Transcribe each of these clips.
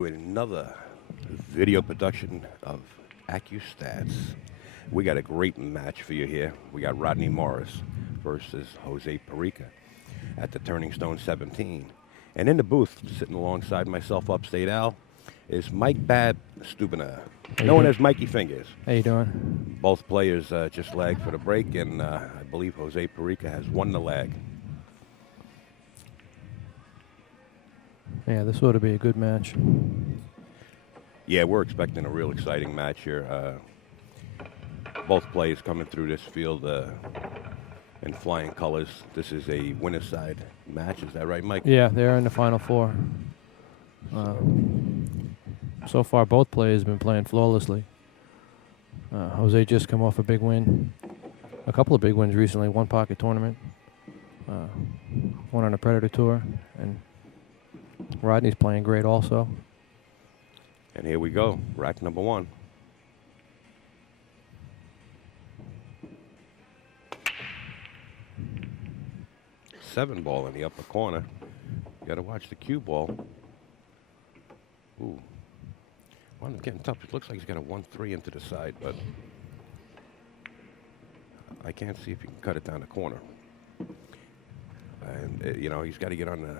With another video production of AccuStats. We got a great match for you here. We got Rodney Morris versus Jose Parica at the Turning Stone 17. And in the booth, sitting alongside myself, Upstate Al, is Mike Bad Stubiner, known as Mikey Fingers. How you doing? Both players just lagged for the break, and I believe Jose Parica has won the lag. Yeah, this ought to be a good match. Yeah, we're expecting a real exciting match here. Both players coming through this field in flying colors. This is a winner's side match. Is that right, Mike? Yeah, they're in the Final Four. So far, both players have been playing flawlessly. Jose just come off a big win. A couple of big wins recently. One pocket tournament. One on a Predator Tour. And Rodney's playing great also. And here we go. Rack number one. Seven ball in the upper corner. You got to watch the cue ball. Ooh. Well, it's getting tough. It looks like he's got a 1-3 into the side, but I can't see if he can cut it down the corner. And, he's got to get on the...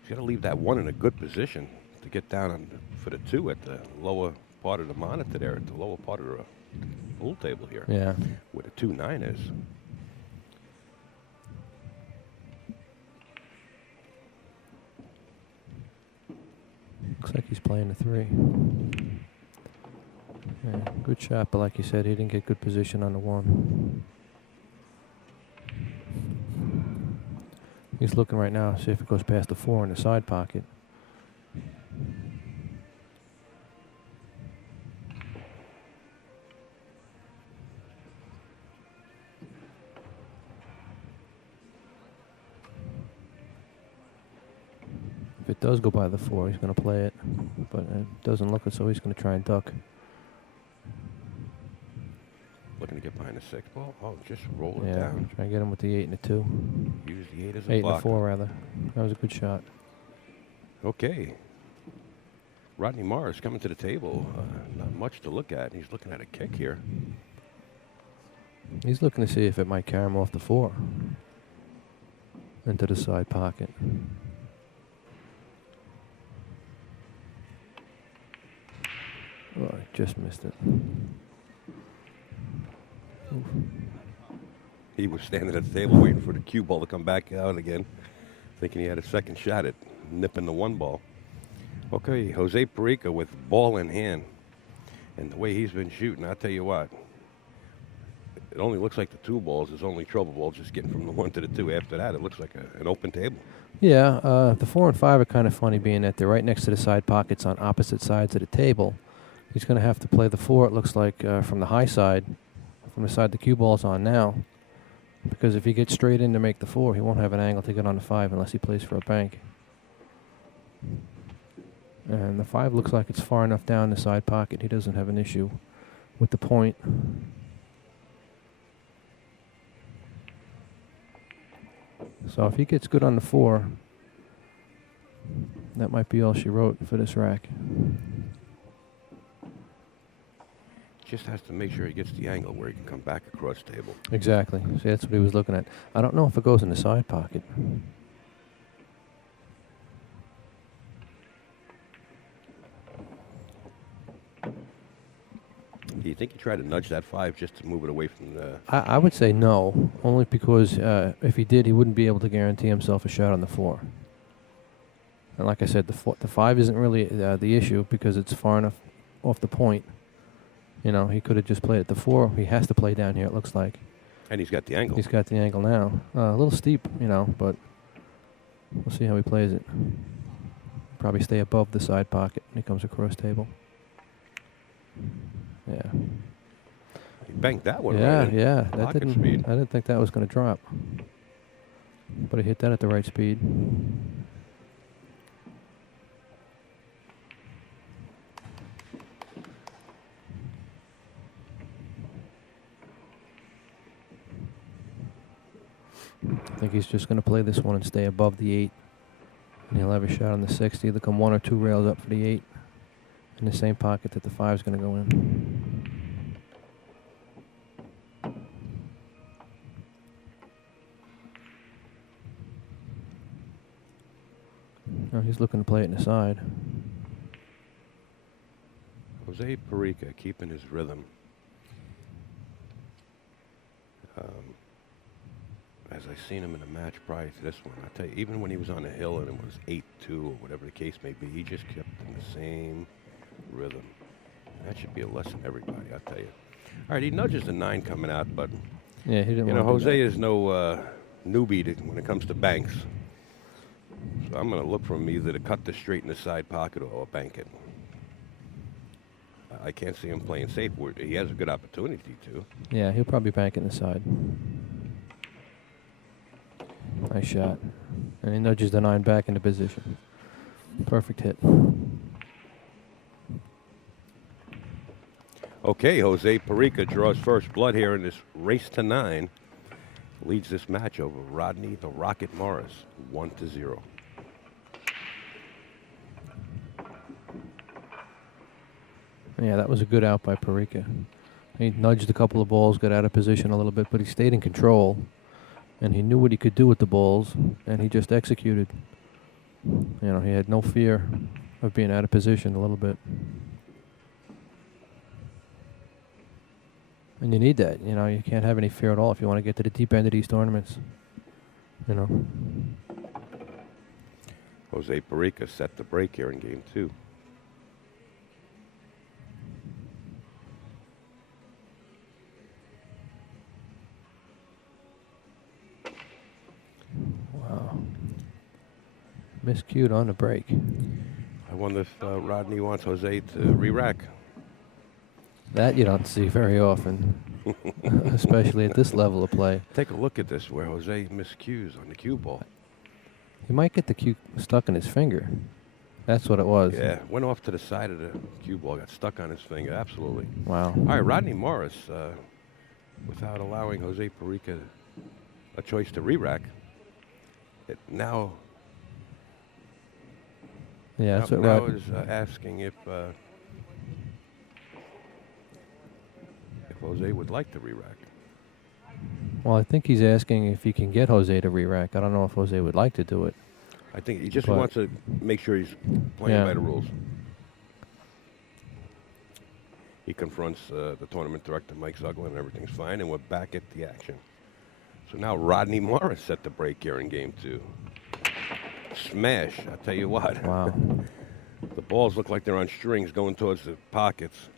He's got to leave that one in a good position to get down for the two at the lower part of the monitor there, at the lower part of the pool table here. Yeah. Where the 2-9 is. Looks like he's playing a 3. Yeah, good shot, but like you said, he didn't get good position on the 1. He's looking right now, see if it goes past the 4 in the side pocket. If it does go by the 4, he's going to play it, but it doesn't look it, so he's going to try and duck. Looking to get behind the 6 ball. Oh, just roll it Yeah, down. try and get him with the 8 and the 2. Use the 8 as a 8 and blocker. the 4, rather. That was a good shot. Okay. Rodney Morris coming to the table. Not much to look at. He's looking at a kick here. He's looking to see if it might carry him off the 4 into the side pocket. Oh, I just missed it. Oof. He was standing at the table waiting for the cue ball to come back out again, thinking he had a second shot at nipping the 1 ball. Okay, Jose Parica with ball in hand. And the way he's been shooting, I'll tell you what, it only looks like the 2 balls is only trouble ball just getting from the 1 to the 2. After that, it looks like an open table. Yeah, the 4 and 5 are kind of funny being that they're right next to the side pockets on opposite sides of the table. He's going to have to play the 4, it looks like, from the high side, from the side the cue ball's on now. Because if he gets straight in to make the 4, he won't have an angle to get on the 5 unless he plays for a bank. And the 5 looks like it's far enough down the side pocket. He doesn't have an issue with the point. So if he gets good on the 4, that might be all she wrote for this rack. Just has to make sure he gets the angle where he can come back across table. Exactly. See, that's what he was looking at. I don't know if it goes in the side pocket. Do you think he tried to nudge that 5 just to move it away from the... I would say no, only because if he did, he wouldn't be able to guarantee himself a shot on the 4. And like I said, the 5 isn't really the issue because it's far enough off the point. You know, he could have just played at the 4. He has to play down here, it looks like. And he's got the angle. He's got the angle now. A little steep, but we'll see how he plays it. Probably stay above the side pocket when he comes across table. Yeah. He banked that one Yeah, right in. yeah. Pocket speed. I didn't think that was going to drop. But he hit that at the right speed. I think he's just going to play this one and stay above the 8. He'll have a shot on the 6. Either come 1 or 2 rails up for the 8 in the same pocket that the 5 is going to go in. Now he's looking to play it in the side. Jose Parica keeping his rhythm. As I seen him in a match prior to this one, I tell you, even when he was on the hill and it was 8-2 or whatever the case may be, he just kept in the same rhythm. That should be a lesson to everybody, I tell you. All right, he nudges the 9 coming out, but Yeah, he didn't. you know, Jose is no newbie when it comes to banks. So I'm going to look for him either to cut this straight in the side pocket or bank it. I can't see him playing safe. He has a good opportunity to. Yeah, he'll probably bank it in the side. Nice shot. And he nudges the 9 back into position. Perfect hit. Okay, Jose Parica draws first blood here in this race to 9. Leads this match over Rodney the Rocket Morris, 1-0. Yeah, that was a good out by Parica. He nudged a couple of balls, got out of position a little bit, but he stayed in control. And he knew what he could do with the balls, and he just executed. You know, he had no fear of being out of position a little bit. And you need that. You know, you can't have any fear at all if you want to get to the deep end of these tournaments. You know. Jose Parica set the break here in game 2. Wow. Miscued on the break. I wonder if Rodney wants Jose to re-rack. That you don't see very often, especially at this level of play. Take a look at this where Jose miscues on the cue ball. He might get the cue stuck in his finger. That's what it was. Yeah, went off to the side of the cue ball, got stuck on his finger, absolutely. Wow. All right, Rodney Morris, without allowing Jose Parica a choice to re-rack, now Yeah, that's what now Rod. is asking if Jose would like to re-rack. Well, I think he's asking if he can get Jose to re-rack. I don't know if Jose would like to do it. I think he just But- wants to make sure he's playing Yeah. by the rules. He confronts the tournament director, Mike Zuglin, and everything's fine, and we're back at the action. So now Rodney Morris set the break here in game 2. Smash, I tell you what. Wow. The balls look like they're on strings going towards the pockets.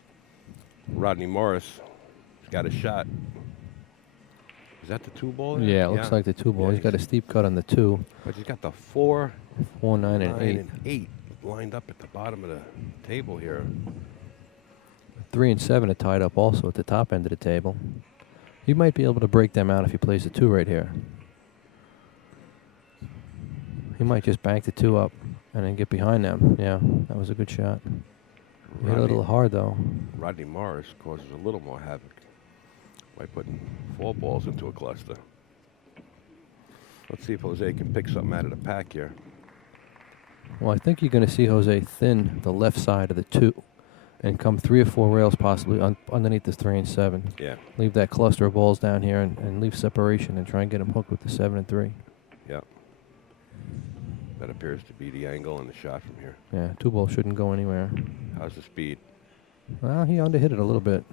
Rodney Morris has got a shot. Is that the 2 ball there? Yeah, it looks like the 2 ball. Yeah, He's got a steep cut on the 2. But he's got the 4, 4, 9, and 8. 8 lined up at the bottom of the table here. 3 and 7 are tied up also at the top end of the table. He might be able to break them out if he plays the 2 right here. He might just bank the 2 up and then get behind them. Yeah, that was a good shot. He hit a little hard, though. Rodney Morris causes a little more havoc by putting 4 balls into a cluster. Let's see if Jose can pick something out of the pack here. Well, I think you're going to see Jose thin the left side of the 2 and come 3 or 4 rails possibly underneath this 3 and 7. Yeah, Leave that cluster of balls down here and leave separation and try and get him hooked with the 7 and 3. yeah. That appears to be the angle and the shot from here. Yeah, 2 ball shouldn't go anywhere. How's the speed? Well, he underhit it a little bit.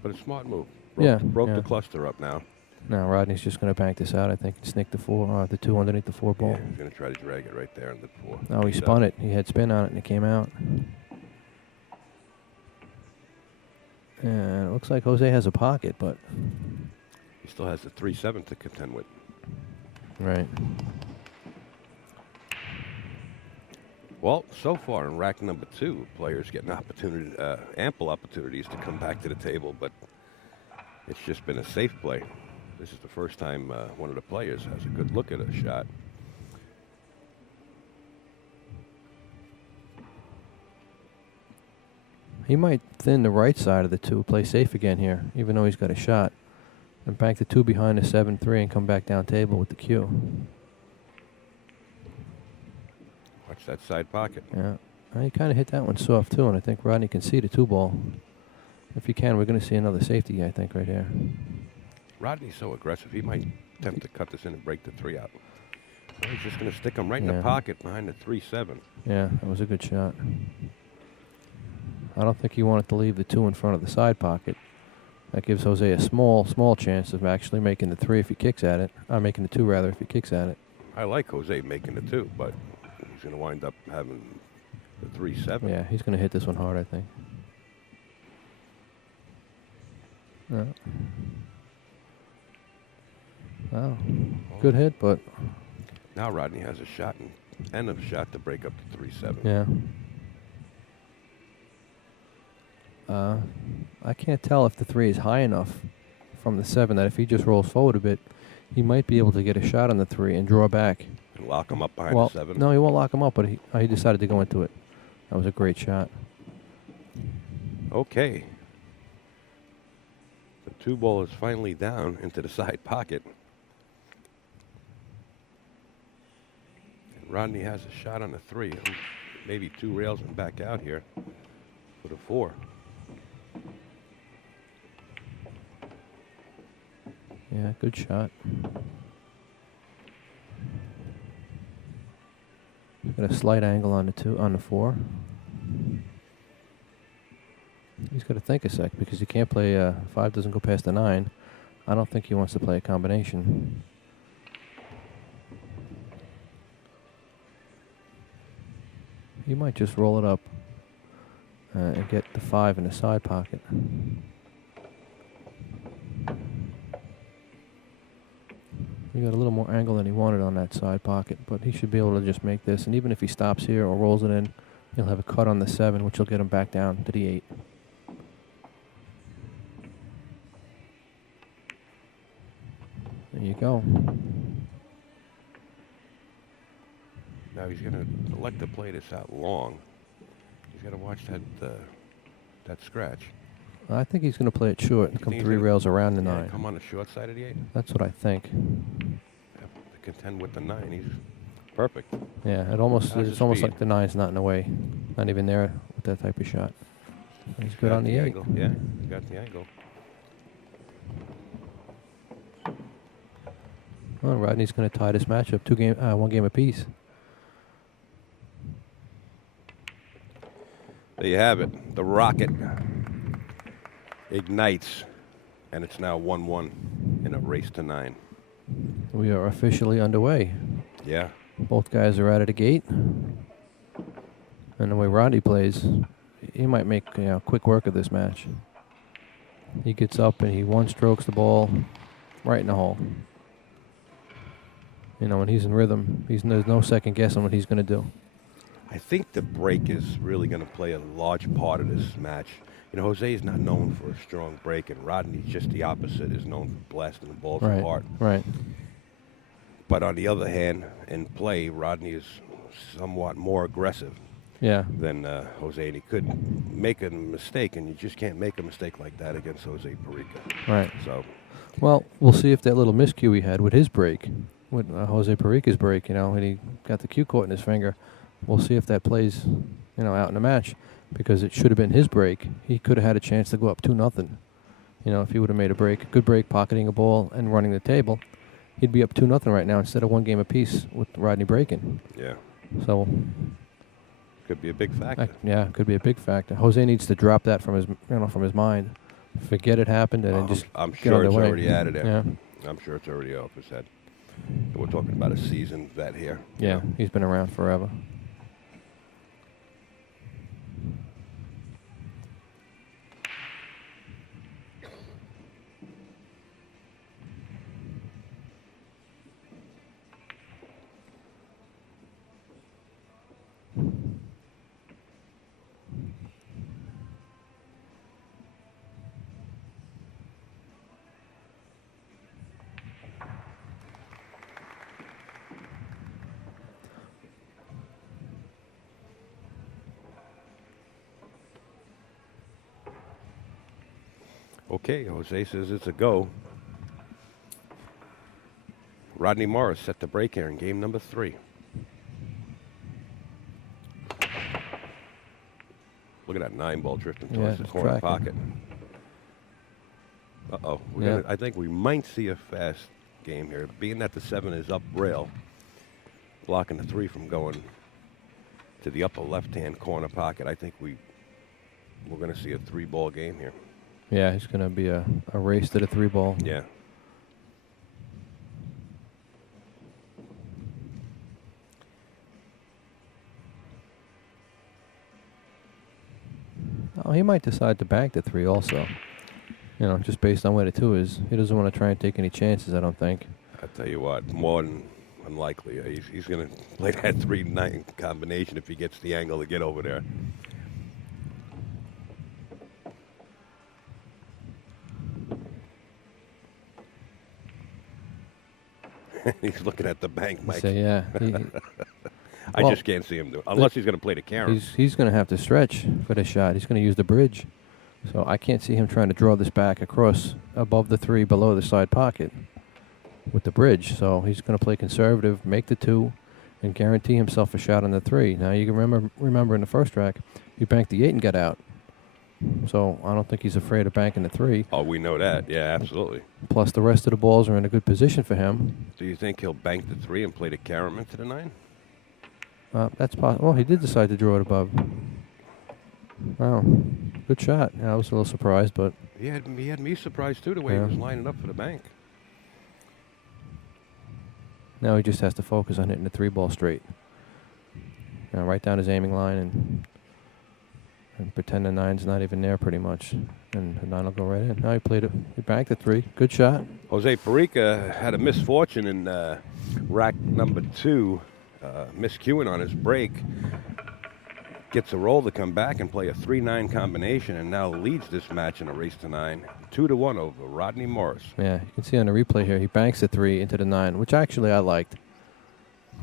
But a smart move. Yeah, Broke yeah. the cluster up now. Now Rodney's just going to bank this out, I think, and sneak the 2 underneath the 4 ball. Yeah, he's going to try to drag it right there in the 4. Oh, he spun it. He had spin on it, and it came out. And it looks like Jose has a pocket, but... He still has the 3-7 to contend with. Right. Well, so far in rack number 2, players getting ample opportunities to come back to the table, but it's just been a safe play. This is the first time one of the players has a good look at a shot. He might thin the right side of the 2, play safe again here, even though he's got a shot, and bank the 2 behind the 7-3 and come back down table with the cue. Watch that side pocket. Yeah. He kind of hit that one soft, too, and I think Rodney can see the 2-ball. If he can, we're going to see another safety, I think, right here. Rodney's so aggressive, he might attempt to cut this in and break the 3 out. Well, he's just going to stick him right in the pocket behind the 3-7. Yeah, that was a good shot. I don't think he wanted to leave the 2 in front of the side pocket. That gives Jose a small chance of actually making the 3 if he kicks at it. Making the 2, rather, if he kicks at it. I like Jose making the 2, but he's going to wind up having the 3-7. Yeah, he's going to hit this one hard, I think. Yeah. Wow. Good hit, but... Now Rodney has a shot and a shot to break up the 3-7. Yeah. I can't tell if the 3 is high enough from the 7 that if he just rolls forward a bit, he might be able to get a shot on the 3 and draw back. And lock him up behind the 7? No, he won't lock him up, but he decided to go into it. That was a great shot. Okay. The 2 ball is finally down into the side pocket. And Rodney has a shot on the 3. Maybe 2 rails and back out here for the 4. Yeah, good shot. Got a slight angle on the 4. He's got to think a sec because he can't play 5 doesn't go past the 9. I don't think he wants to play a combination. He might just roll it up and get the 5 in the side pocket. He got a little more angle than he wanted on that side pocket, but he should be able to just make this. And even if he stops here or rolls it in, he'll have a cut on the 7, which will get him back down to the 8. There you go. Now he's going to elect to play this out long. He's got to watch that scratch. I think he's going to play it short and come 3 rails around the 9. Come on the short side of the 8. That's what I think. Have to contend with the 9. He's perfect. Yeah, it's almost like the 9's not in the way. Not even there with that type of shot. He's good on the 8. Angle. Yeah, he's got the angle. Well, Rodney's going to tie this matchup 1 game apiece. There you have it. The rocket ignites, and it's now 1-1 in a race to 9. We are officially underway. Yeah. Both guys are out of the gate. And the way Rodney plays, he might make quick work of this match. He gets up and he one-strokes the ball right in the hole. When he's in rhythm, there's no second guessing what he's going to do. I think the break is really going to play a large part of this match. Jose is not known for a strong break, and Rodney's just the opposite, is known for blasting the balls apart. Right. But on the other hand, in play, Rodney is somewhat more aggressive than Jose, and he could make a mistake, and you just can't make a mistake like that against Jose Parica. Right. So, well, we'll see if that little miscue he had with his break, with Jose Parica's break, and he got the cue caught in his finger. We'll see if that plays, out in the match, because it should have been his break. He could have had a chance to go up 2-0. If he would have made a good break, pocketing a ball and running the table, he'd be up 2-0 right now instead of 1 game apiece with Rodney breaking. Yeah. So could be a big factor. Could be a big factor. Jose needs to drop that from his mind. Forget it happened and then just I'm get sure on it's the way. already out of there. Yeah. I'm sure it's already off his head. We're talking about a seasoned vet here. Yeah, he's been around forever. Okay, Jose says it's a go. Rodney Morris set the break here in game number 3. Look at that 9-ball drifting Yeah, towards the it's corner cracking. pocket. Uh-oh. Yeah. I think we might see a fast game here. Being that the 7 is up rail, blocking the 3 from going to the upper left-hand corner pocket, I think we're going to see a 3-ball game here. Yeah, it's going to be a race to the 3-ball. Yeah. Oh, he might decide to bank the 3 also. You know, just based on where the 2 is. He doesn't want to try and take any chances, I don't think. I'll tell you what, more than unlikely. He's going to play that 3-9 combination if he gets the angle to get over there. He's looking at the bank, Mike. So, yeah. I just can't see him do it, unless he's going to play the camera. He's going to have to stretch for the shot. He's going to use the bridge. So I can't see him trying to draw this back across above the 3, below the side pocket with the bridge. So he's going to play conservative, make the 2, and guarantee himself a shot on the 3. Now you can remember in the first track, he banked the 8 and got out. So I don't think he's afraid of banking the 3. Oh, we know that. Yeah, absolutely. Plus the rest of the balls are in a good position for him. Do you think he'll bank the 3 and play the carrom into the 9? That's possible. Well, he did decide to draw it above. Wow, good shot. Yeah, I was a little surprised, but He had me surprised too, the way he was lining up for the bank. now he just has to focus on hitting the 3-ball straight. Now right down his aiming line and pretend the 9's not even there pretty much. And the 9 will go right in. Now he banked the 3. Good shot. Jose Parica had a misfortune in rack number 2, miscuing on his break. Gets a roll to come back and play a 3-9 combination, and now leads this match in a race to 9, 2-1 over Rodney Morris. Yeah, you can see on the replay here, he banks the 3 into the 9, which actually I liked.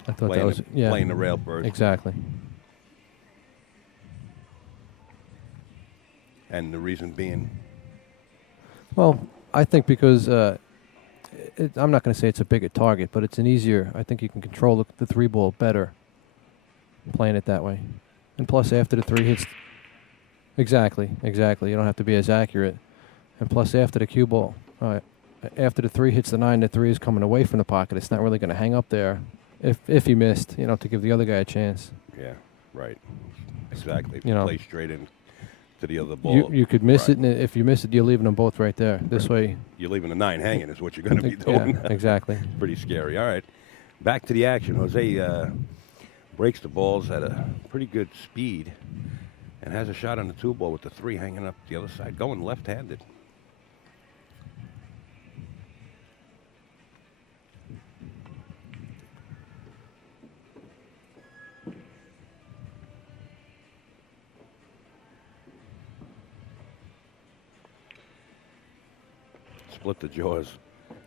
I thought Playing that was playing the rail first. Exactly. And the reason being, Well, I think because I'm not going to say it's a bigger target, but it's an easier. I think you can control the 3-ball better playing it that way. And plus, after the 3 hits, exactly. You don't have to be as accurate. And plus, after the cue ball, after the 3 hits the 9, the 3 is coming away from the pocket. It's not really going to hang up there if he missed, to give the other guy a chance. yeah, right, exactly. Play straight in to the other ball. You could miss it, and if you miss it, you're leaving them both right there. This way, you're leaving the 9 hanging is what you're going to be doing. Yeah, exactly. Pretty scary. All right, back to the action. Jose breaks the balls at a pretty good speed and has a shot on the 2-ball with the 3 hanging up the other side, going left-handed. Split the jaws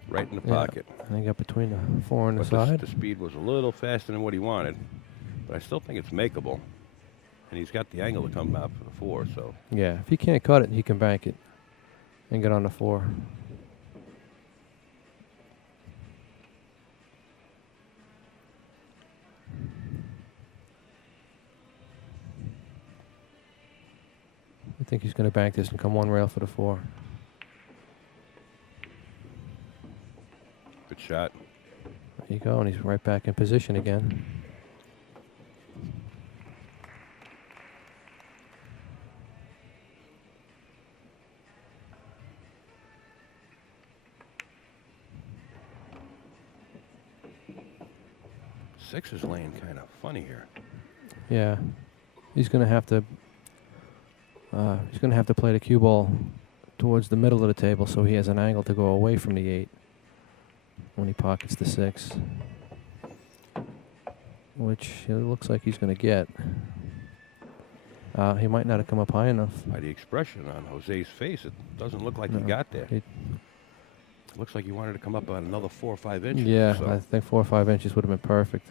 right in the pocket. And he got between the 4 and the But side. the speed was a little faster than what he wanted, but I still think it's makeable. And he's got the angle to come out for the 4, so. Yeah, if he can't cut it, he can bank it and get on the 4. I think he's going to bank this and come 1 rail for the 4. Good shot. There you go, and he's right back in position again. Six is laying kind of funny here. Yeah, he's going to have to. He's going to have to play the cue ball towards the middle of the table, so he has an angle to go away from the 8 when he pockets the 6, which it looks like he's going to get. He might not have come up high enough. By the expression on Jose's face, it doesn't look like he No, got there. Looks like he wanted to come up on another 4 or 5 inches. Yeah, so. I think 4 or 5 inches would have been perfect.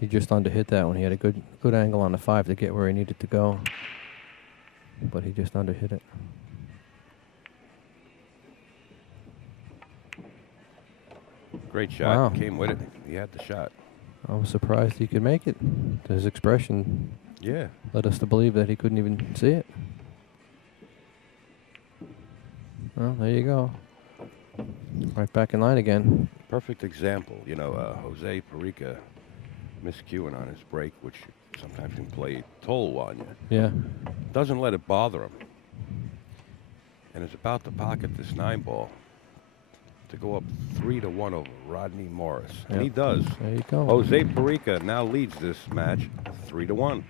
He just underhit that one. He had a good angle on the 5 to get where he needed to go, but he just underhit it. Great shot. Wow. Came with it. He had the shot. I was surprised he could make it. His expression Yeah. led us to believe that he couldn't even see it. Well, there you go. Right back in line again. Perfect example. You know, Jose Parica miscuing on his break, which sometimes can play toll on you. Yeah. Doesn't let it bother him. And is about to pocket this 9-ball to go up 3-1 over Rodney Morris. And he does. There you go. Jose Parica now leads this match 3-1.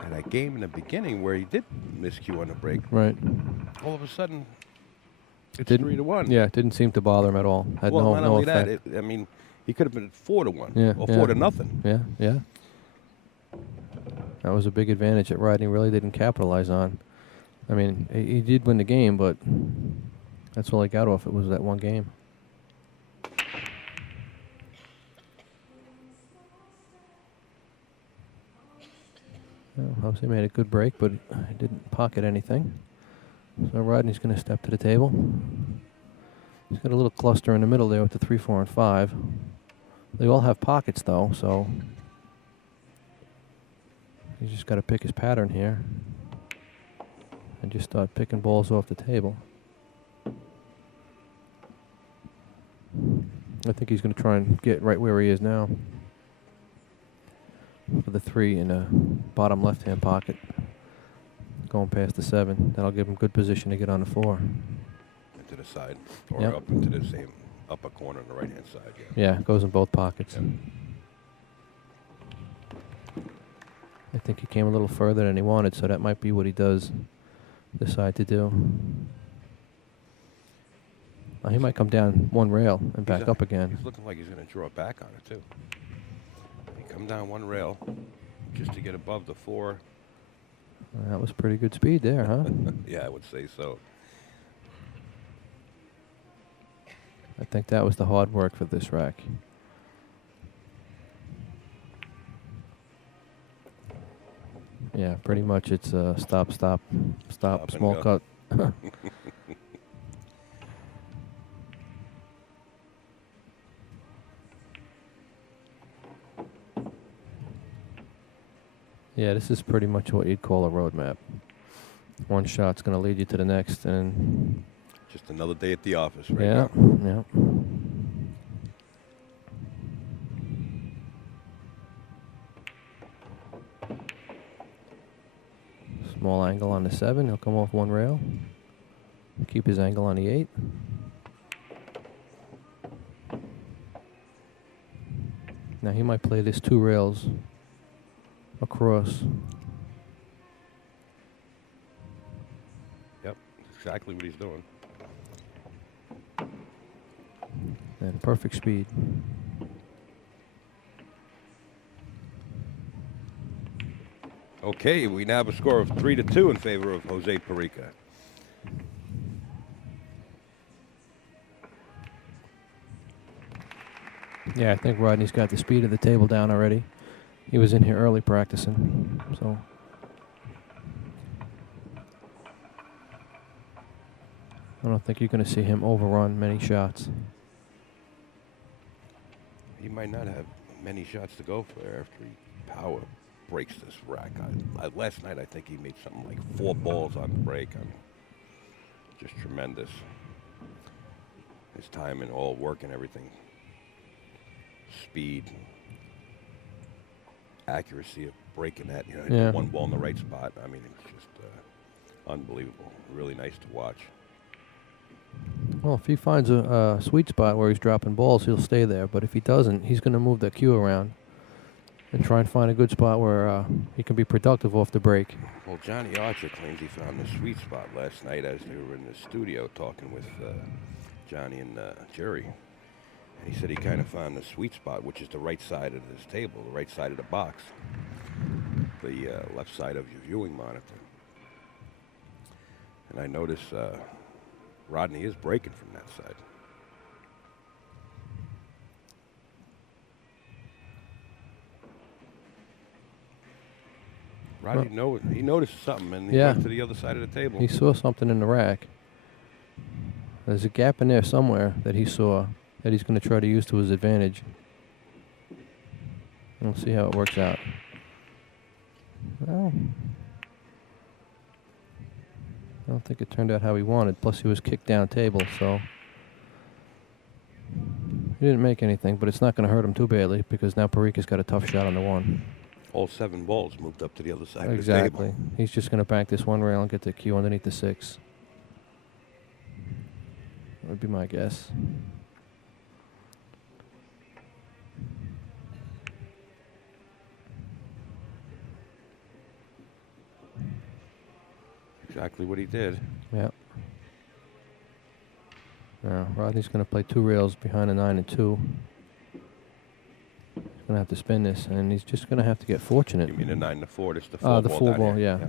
And that game in the beginning where he did miscue on the break, Right. all of a sudden, it's Didn't- 3-1. Yeah, it didn't seem to bother him at all. Had Well, no not no only effect. that, I mean, he could have been 4-1 Yeah, or yeah. 4-0. Yeah, yeah. That was a big advantage that Rodney really didn't capitalize on. I mean, he did win the game, but that's all he got off it was that one game. Well, Jose made a good break, but he didn't pocket anything. So Rodney's going to step to the table. He's got a little cluster in the middle there with the 3, 4, and 5. They all have pockets, though, so he's just got to pick his pattern here and just start picking balls off the table. I think he's going to try and get right where he is now for the 3 in the bottom left-hand pocket, going past the 7. That'll give him good position to get on the 4. Into the side or Yep. up into the same upper corner on the right-hand side. Yeah. Yeah, it goes in both pockets. Yep. I think he came a little further than he wanted, so that might be what he does decide to do. He might come down one rail and back up again. He's looking like he's going to draw back on it, too. He come down one rail just to get above the 4. That was pretty good speed there, huh? Yeah, I would say so. I think that was the hard work for this rack. Yeah, pretty much it's stop, Stop and small go. cut. Yeah, this is pretty much what you'd call a roadmap. One shot's going to lead you to the next, and Just another day at the office right yeah, now. yeah. Small angle on the 7. He'll come off one rail. Keep his angle on the 8. Now he might play this 2 rails across. Yep, exactly what he's doing. And perfect speed. Okay, we now have a score of 3-2 in favor of Jose Parica. Yeah, I think Rodney's got the speed of the table down already. He was in here early practicing, so. I don't think you're going to see him overrun many shots. He might not have many shots to go for after he power breaks this rack. Last night, I think he made something like 4 balls on the break. Just tremendous. His time and all work and everything. Speed. Accuracy of breaking that. You know, Yeah. one ball in the right spot. I mean, it's just unbelievable. Really nice to watch. Well, if he finds a sweet spot where he's dropping balls, he'll stay there. But if he doesn't, he's going to move the cue around and try and find a good spot where he can be productive off the break. Well, Johnny Archer claims he found the sweet spot last night as they were in the studio talking with Johnny and Jerry. And he said he kind of found the sweet spot, which is the right side of this table, the right side of the box, the left side of your viewing monitor. And I notice Rodney is breaking from that side. Rodney, he noticed something, and he Yeah. went to the other side of the table. He saw something in the rack. There's a gap in there somewhere that he saw that he's going to try to use to his advantage. We'll see how it works out. Well, I don't think it turned out how he wanted. Plus, he was kicked down table, so he didn't make anything. But it's not going to hurt him too badly because now Parica's got a tough shot on the 1. All 7 balls moved up to the other side of the Exactly. table. He's just going to bank this 1 rail and get the cue underneath the 6. That would be my guess. Exactly what he did. Yep. Now, Rodney's going to play 2 rails behind a 9 and 2. He's going to have to spin this, and he's just going to have to get fortunate. You mean a 9 to 4? This is the 4 the ball. full down ball, here. yeah.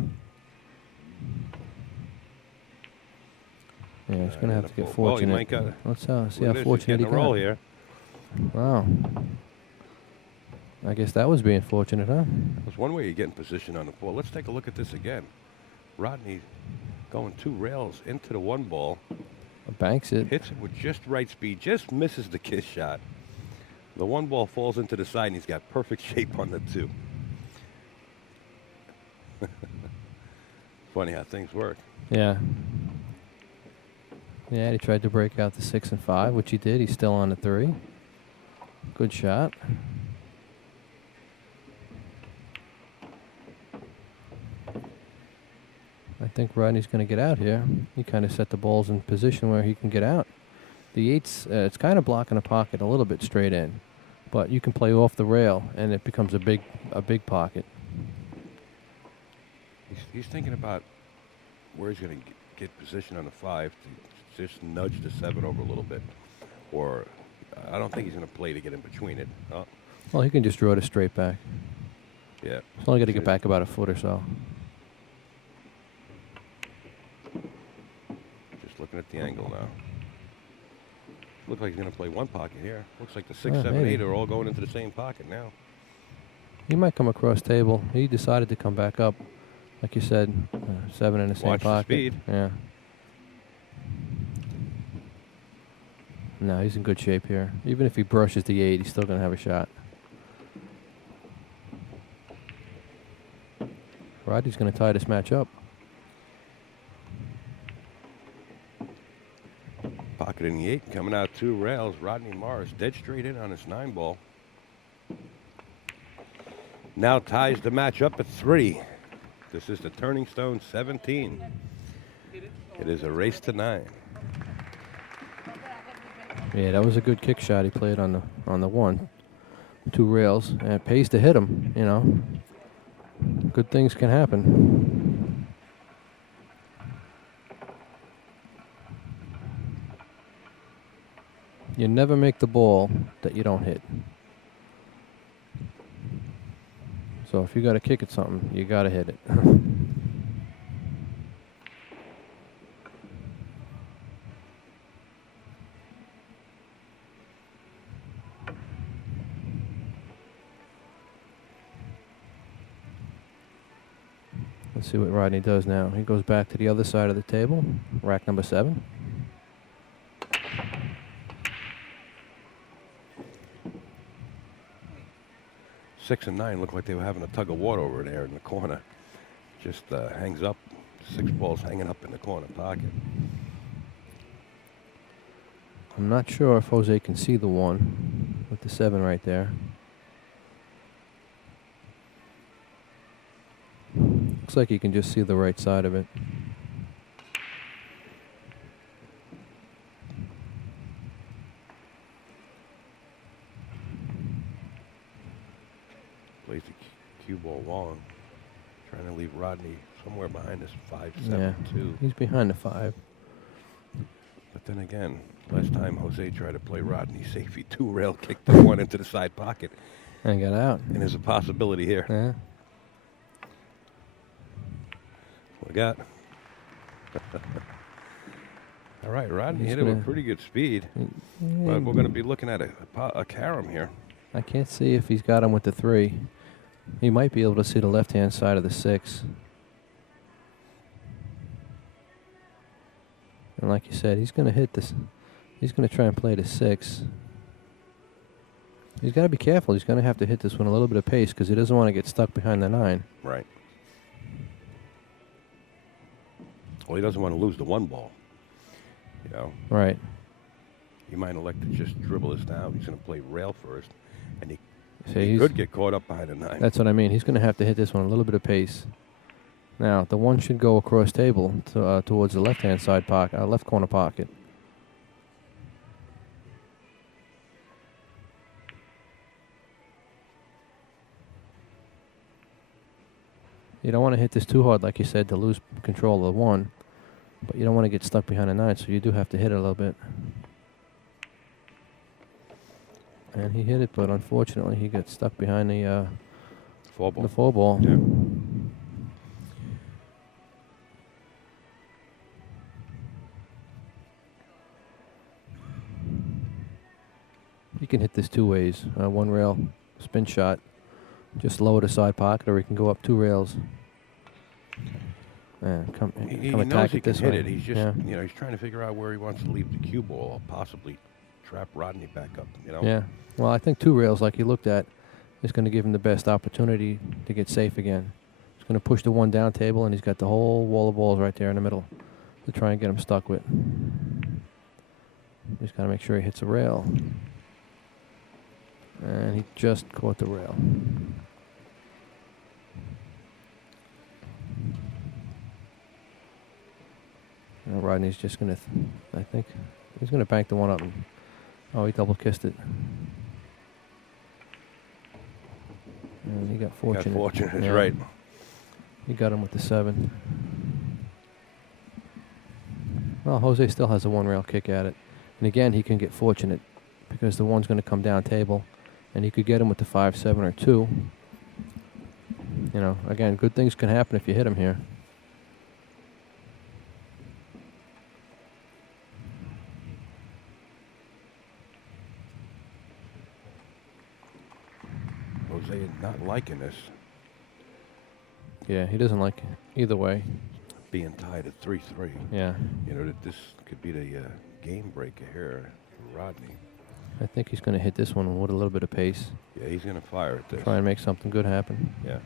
Yeah, he's going to have to get Well, you fortunate. might got. Let's see how He's fortunate he getting a roll got. here. Wow. I guess that was being fortunate, huh? There's one way you get in position on the 4. Let's take a look at this again. Rodney going 2 rails into the 1 ball. Banks it. Hits it with just right speed. Just misses the kiss shot. The 1 ball falls into the side, and he's got perfect shape on the 2. Funny how things work. Yeah. Yeah, he tried to break out the 6 and 5, which he did. He's still on the 3. Good shot. I think Rodney's going to get out here. He kind of set the balls in position where he can get out. The 8's, it's kind of blocking the pocket a little bit straight in, but you can play off the rail, and it becomes a big pocket. He's thinking about where he's going to get position on the 5 to just nudge the 7 over a little bit. Or I don't think he's going to play to get in between it. Oh, Well, he can just draw it straight back. yeah. He's only got to get back about a foot or so. Just looking at the angle now. Looks like he's going to play 1 pocket here. Looks like the 6, Yeah, 7, maybe. 8 are all going into the same pocket now. He might come across table. He decided to come back up. Like you said, 7 in the same Watch the pocket. speed. Yeah. No, he's in good shape here. Even if he brushes the 8, he's still going to have a shot. Rodney's going to tie this match up. Pocket in the 8, coming out 2 rails. Rodney Morris dead straight in on his 9 ball. Now ties the match up at 3. This is the Turning Stone 17. It is a race to 9. Yeah, that was a good kick shot he played on the 1. 2 rails, and it pays to hit him, you know. Good things can happen. You never make the ball that you don't hit. So if you got to kick at something, you got to hit it. Let's see what Rodney does now. He goes back to the other side of the table, rack number 7. Six and 9 look like they were having a tug of war over there in the corner. Just hangs up. 6 balls hanging up in the corner pocket. I'm not sure if Jose can see the 1 with the 7 right there. Looks like he can just see the right side of it. Plays the cue ball long. Trying to leave Rodney somewhere behind this 5-7-2. He's behind the 5. But then again, last time Jose tried to play Rodney safe, he 2 rail kicked the 1 into the side pocket. And got out. And there's a possibility here. Yeah. What we got? All right, Rodney He's hit it with gonna- pretty good speed. But we're going to be looking at a carom here. I can't see if he's got him with the 3. He might be able to see the left-hand side of the 6. And like you said, he's going to hit this. He's going to try and play the 6. He's got to be careful. He's going to have to hit this one a little bit of pace because he doesn't want to get stuck behind the 9. Right. Well, he doesn't want to lose the 1 ball. You know? Right. He might elect to just dribble this down. He's going to play rail first. And he See, could get caught up behind the 9. That's what I mean. He's going to have to hit this one a little bit of pace. Now, the 1 should go across table to, towards the left-hand side pocket, left corner pocket. You don't want to hit this too hard, like you said, to lose control of the 1. But you don't want to get stuck behind the 9, so you do have to hit it a little bit. And he hit it, but unfortunately he got stuck behind the 4 ball. The 4 ball. Yeah. You can hit this 2 ways. 1 rail, spin shot, just lower the side pocket, or he can go up 2 rails. Come He attack knows he it can this hit way. it. He's just, Yeah. you know, he's trying to figure out where he wants to leave the cue ball, or possibly trap Rodney back up. You know. Yeah. Well, I think 2 rails, like you looked at, is going to give him the best opportunity to get safe again. He's going to push the 1 down table, and he's got the whole wall of balls right there in the middle to try and get him stuck with. Just got to make sure he hits a rail. And he just caught the rail. Now Rodney's just going to, I think, he's going to bank the 1 up. And, oh, he double kissed it. And he got fortunate. Got fortunate, that's Yeah. right. He got him with the 7. Well, Jose still has a 1 rail kick at it. And again, he can get fortunate because the 1's going to come down table. And he could get him with the 5, 7, or 2. You know, again, good things can happen if you hit him here. Jose is not liking this, Yeah, he doesn't like either way. being tied at 3-3. Yeah, You know, that this could be the game breaker here for Rodney. I think he's going to hit this one with a little bit of pace. Yeah, he's going to fire at this. Try and make something good happen. Yeah.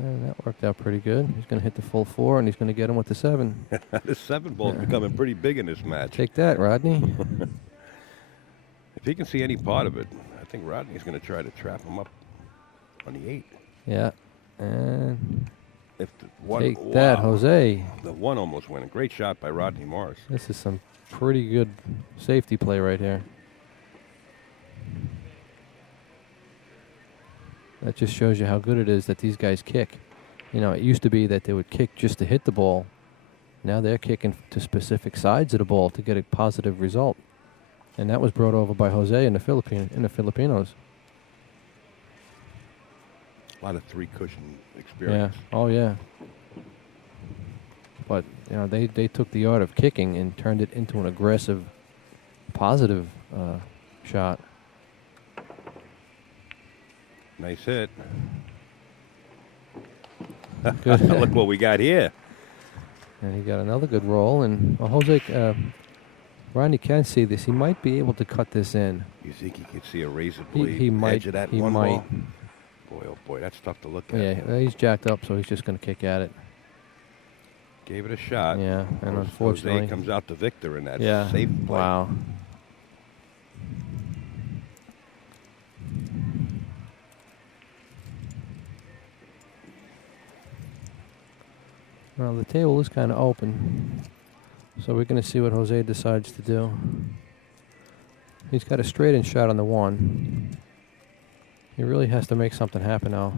And that worked out pretty good. He's going to hit the full 4, and he's going to get him with the 7. This 7 ball's Yeah. becoming pretty big in this match. Take that, Rodney. If he can see any part of it, I think Rodney's going to try to trap him up on the 8. Yeah. And If the 1, take that, Jose. The 1 almost went. A great shot by Rodney Morris. This is some pretty good safety play right here. That just shows you how good it is that these guys kick. You know, it used to be that they would kick just to hit the ball. Now they're kicking to specific sides of the ball to get a positive result. And that was brought over by Jose in the Filipinos. A lot of 3 cushion Yeah. experience. Oh, yeah. But, you know, they took the art of kicking and turned it into an aggressive, positive shot. Nice hit. Good. Look what we got here. And he got another good roll. And Jose, Rodney can see this. He might be able to cut this in. You think he could see a razor He blade might. edge of that He 1 might. ball? Boy, oh boy, that's tough to look at. Yeah, well, he's jacked up, so he's just going to kick at it. Gave it a shot. Yeah, and Jose unfortunately, comes out the victor in that yeah, safe play. wow. Well, the table is kind of open, so we're going to see what Jose decides to do. He's got a straight-in shot on the 1. He really has to make something happen now.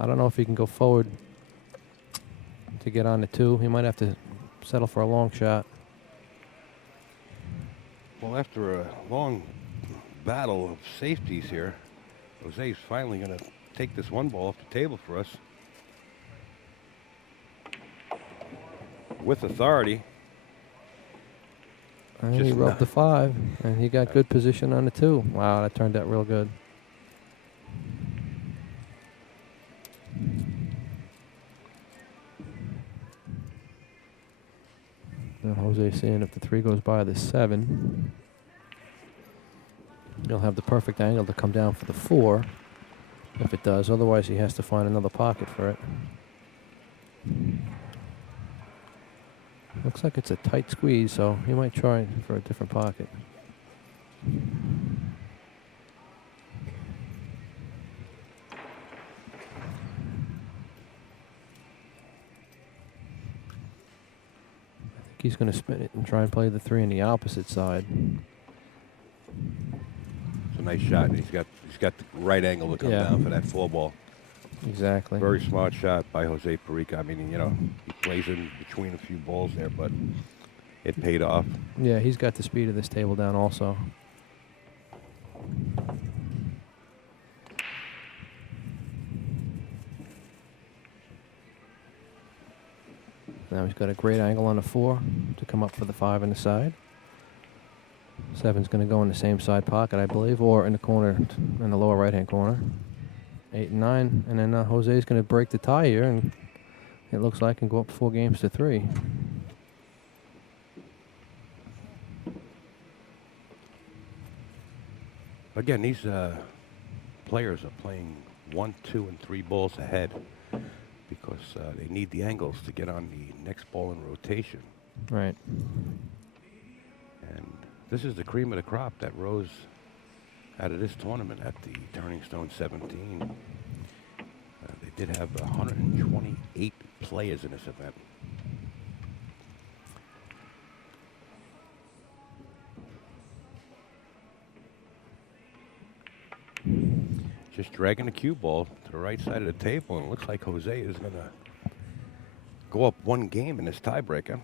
I don't know if he can go forward to get on the 2. He might have to settle for a long shot. Well, after a long battle of safeties here, Jose's finally going to take this 1 ball off the table for us. With authority. And Just he rubbed the 5, and he got good position on the 2. Wow, that turned out real good. Now Jose seeing if the 3 goes by the 7. He'll have the perfect angle to come down for the 4 if it does. Otherwise, he has to find another pocket for it. Looks like it's a tight squeeze, so he might try for a different pocket. He's going to spin it and try and play the 3 on the opposite side. It's a nice shot, and he's got the right angle to come down for that 4 ball. Exactly. Very smart shot by Jose Parica. I mean, he plays in between a few balls there, but it paid off. Yeah, he's got the speed of this table down also. Now he's got a great angle on the 4 to come up for the 5 on the side. 7's going to go in the same side pocket, I believe, or in the corner, in the lower right-hand corner. 8 and 9, and then Jose's going to break the tie here, and it looks like can go up 4 games to 3. Again, these players are playing 1, 2, and 3 balls ahead because they need the angles to get on the next ball in rotation. Right. And this is the cream of the crop that rose out of this tournament at the Turning Stone 17. They did have 128 players in this event. Just dragging the cue ball to the right side of the table, and it looks like Jose is going to go up 1 game in this tiebreaker.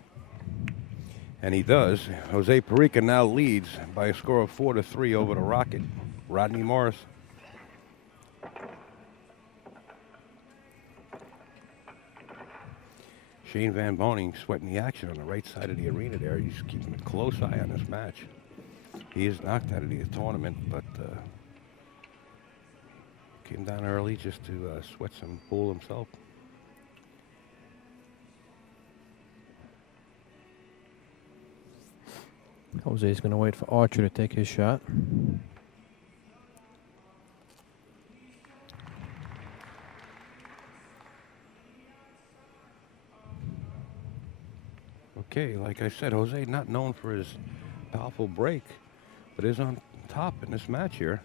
And he does. Jose Parica now leads by a score of 4-3 over the Rocket, Rodney Morris. Shane Van Boning sweating the action on the right side of the arena there. He's keeping a close eye on this match. He is knocked out of the tournament, but came down early just to sweat some pool himself. Jose's going to wait for Archer to take his shot. Okay, like I said, Jose not known for his powerful break, but is on top in this match here.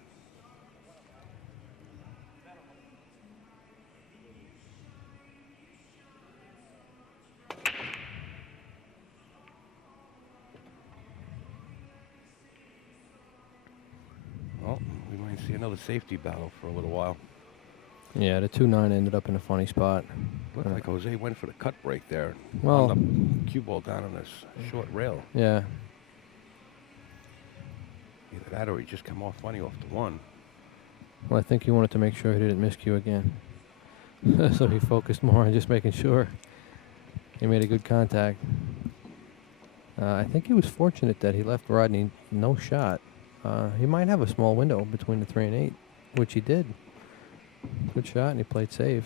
Well, we might see another safety battle for a little while. Yeah, the 2-9 ended up in a funny spot. Looked like Jose went for the cut break there. Well, the cue ball down on this short rail. Yeah. Either that or he just come off funny off the 1. Well, I think he wanted to make sure he didn't miscue again. So he focused more on just making sure he made a good contact. I think he was fortunate that he left Rodney no shot. He might have a small window between the 3 and 8, which he did. Good shot, and he played safe.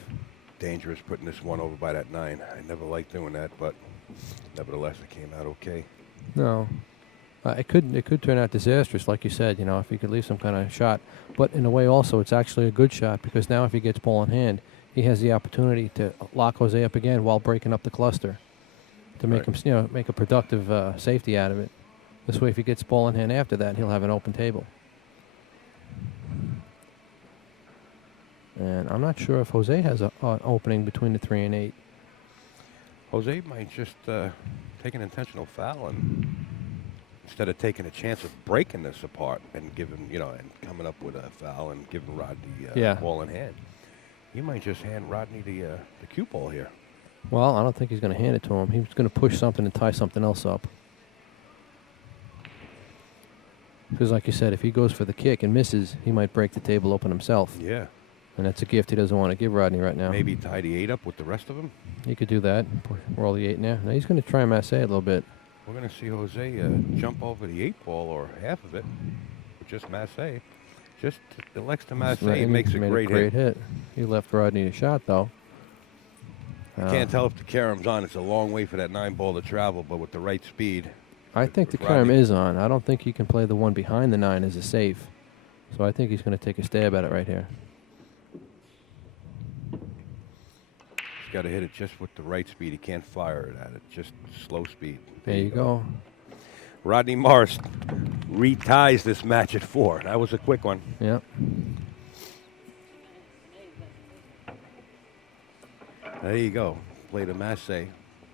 Dangerous putting this 1 over by that 9. I never liked doing that, but nevertheless, it came out okay. No. It could turn out disastrous, like you said, if he could leave some kind of shot. But in a way also, it's actually a good shot because now if he gets ball in hand, he has the opportunity to lock Jose up again while breaking up the cluster to make him, make a productive safety out of it. This way, if he gets ball in hand after that, he'll have an open table. And I'm not sure if Jose has an opening between the 3 and 8. Jose might just take an intentional foul and instead of taking a chance of breaking this apart and giving, and coming up with a foul and giving Rodney ball in hand, he might just hand Rodney the cue ball here. Well, I don't think he's going to hand it to him. He's going to push something and tie something else up. Because like you said, if he goes for the kick and misses, he might break the table open himself. Yeah. And that's a gift he doesn't want to give Rodney right now. Maybe tie the 8 up with the rest of them. He could do that. Roll the 8 in there. Now he's going to try and masse a little bit. We're going to see Jose jump over the 8 ball or half of it with just masse. Just elects to masse. He makes a great hit. He left Rodney a shot, though. I can't tell if the carom's on. It's a long way for that 9-ball to travel, but with the right speed. I think the carom is on. I don't think he can play the one behind the 9 as a safe. So I think he's going to take a stab at it right here. He's got to hit it just with the right speed. He can't fire it at it. Just slow speed. There you go. Rodney Morris reties this match at 4. That was a quick one. Yep. There you go. Played a masse.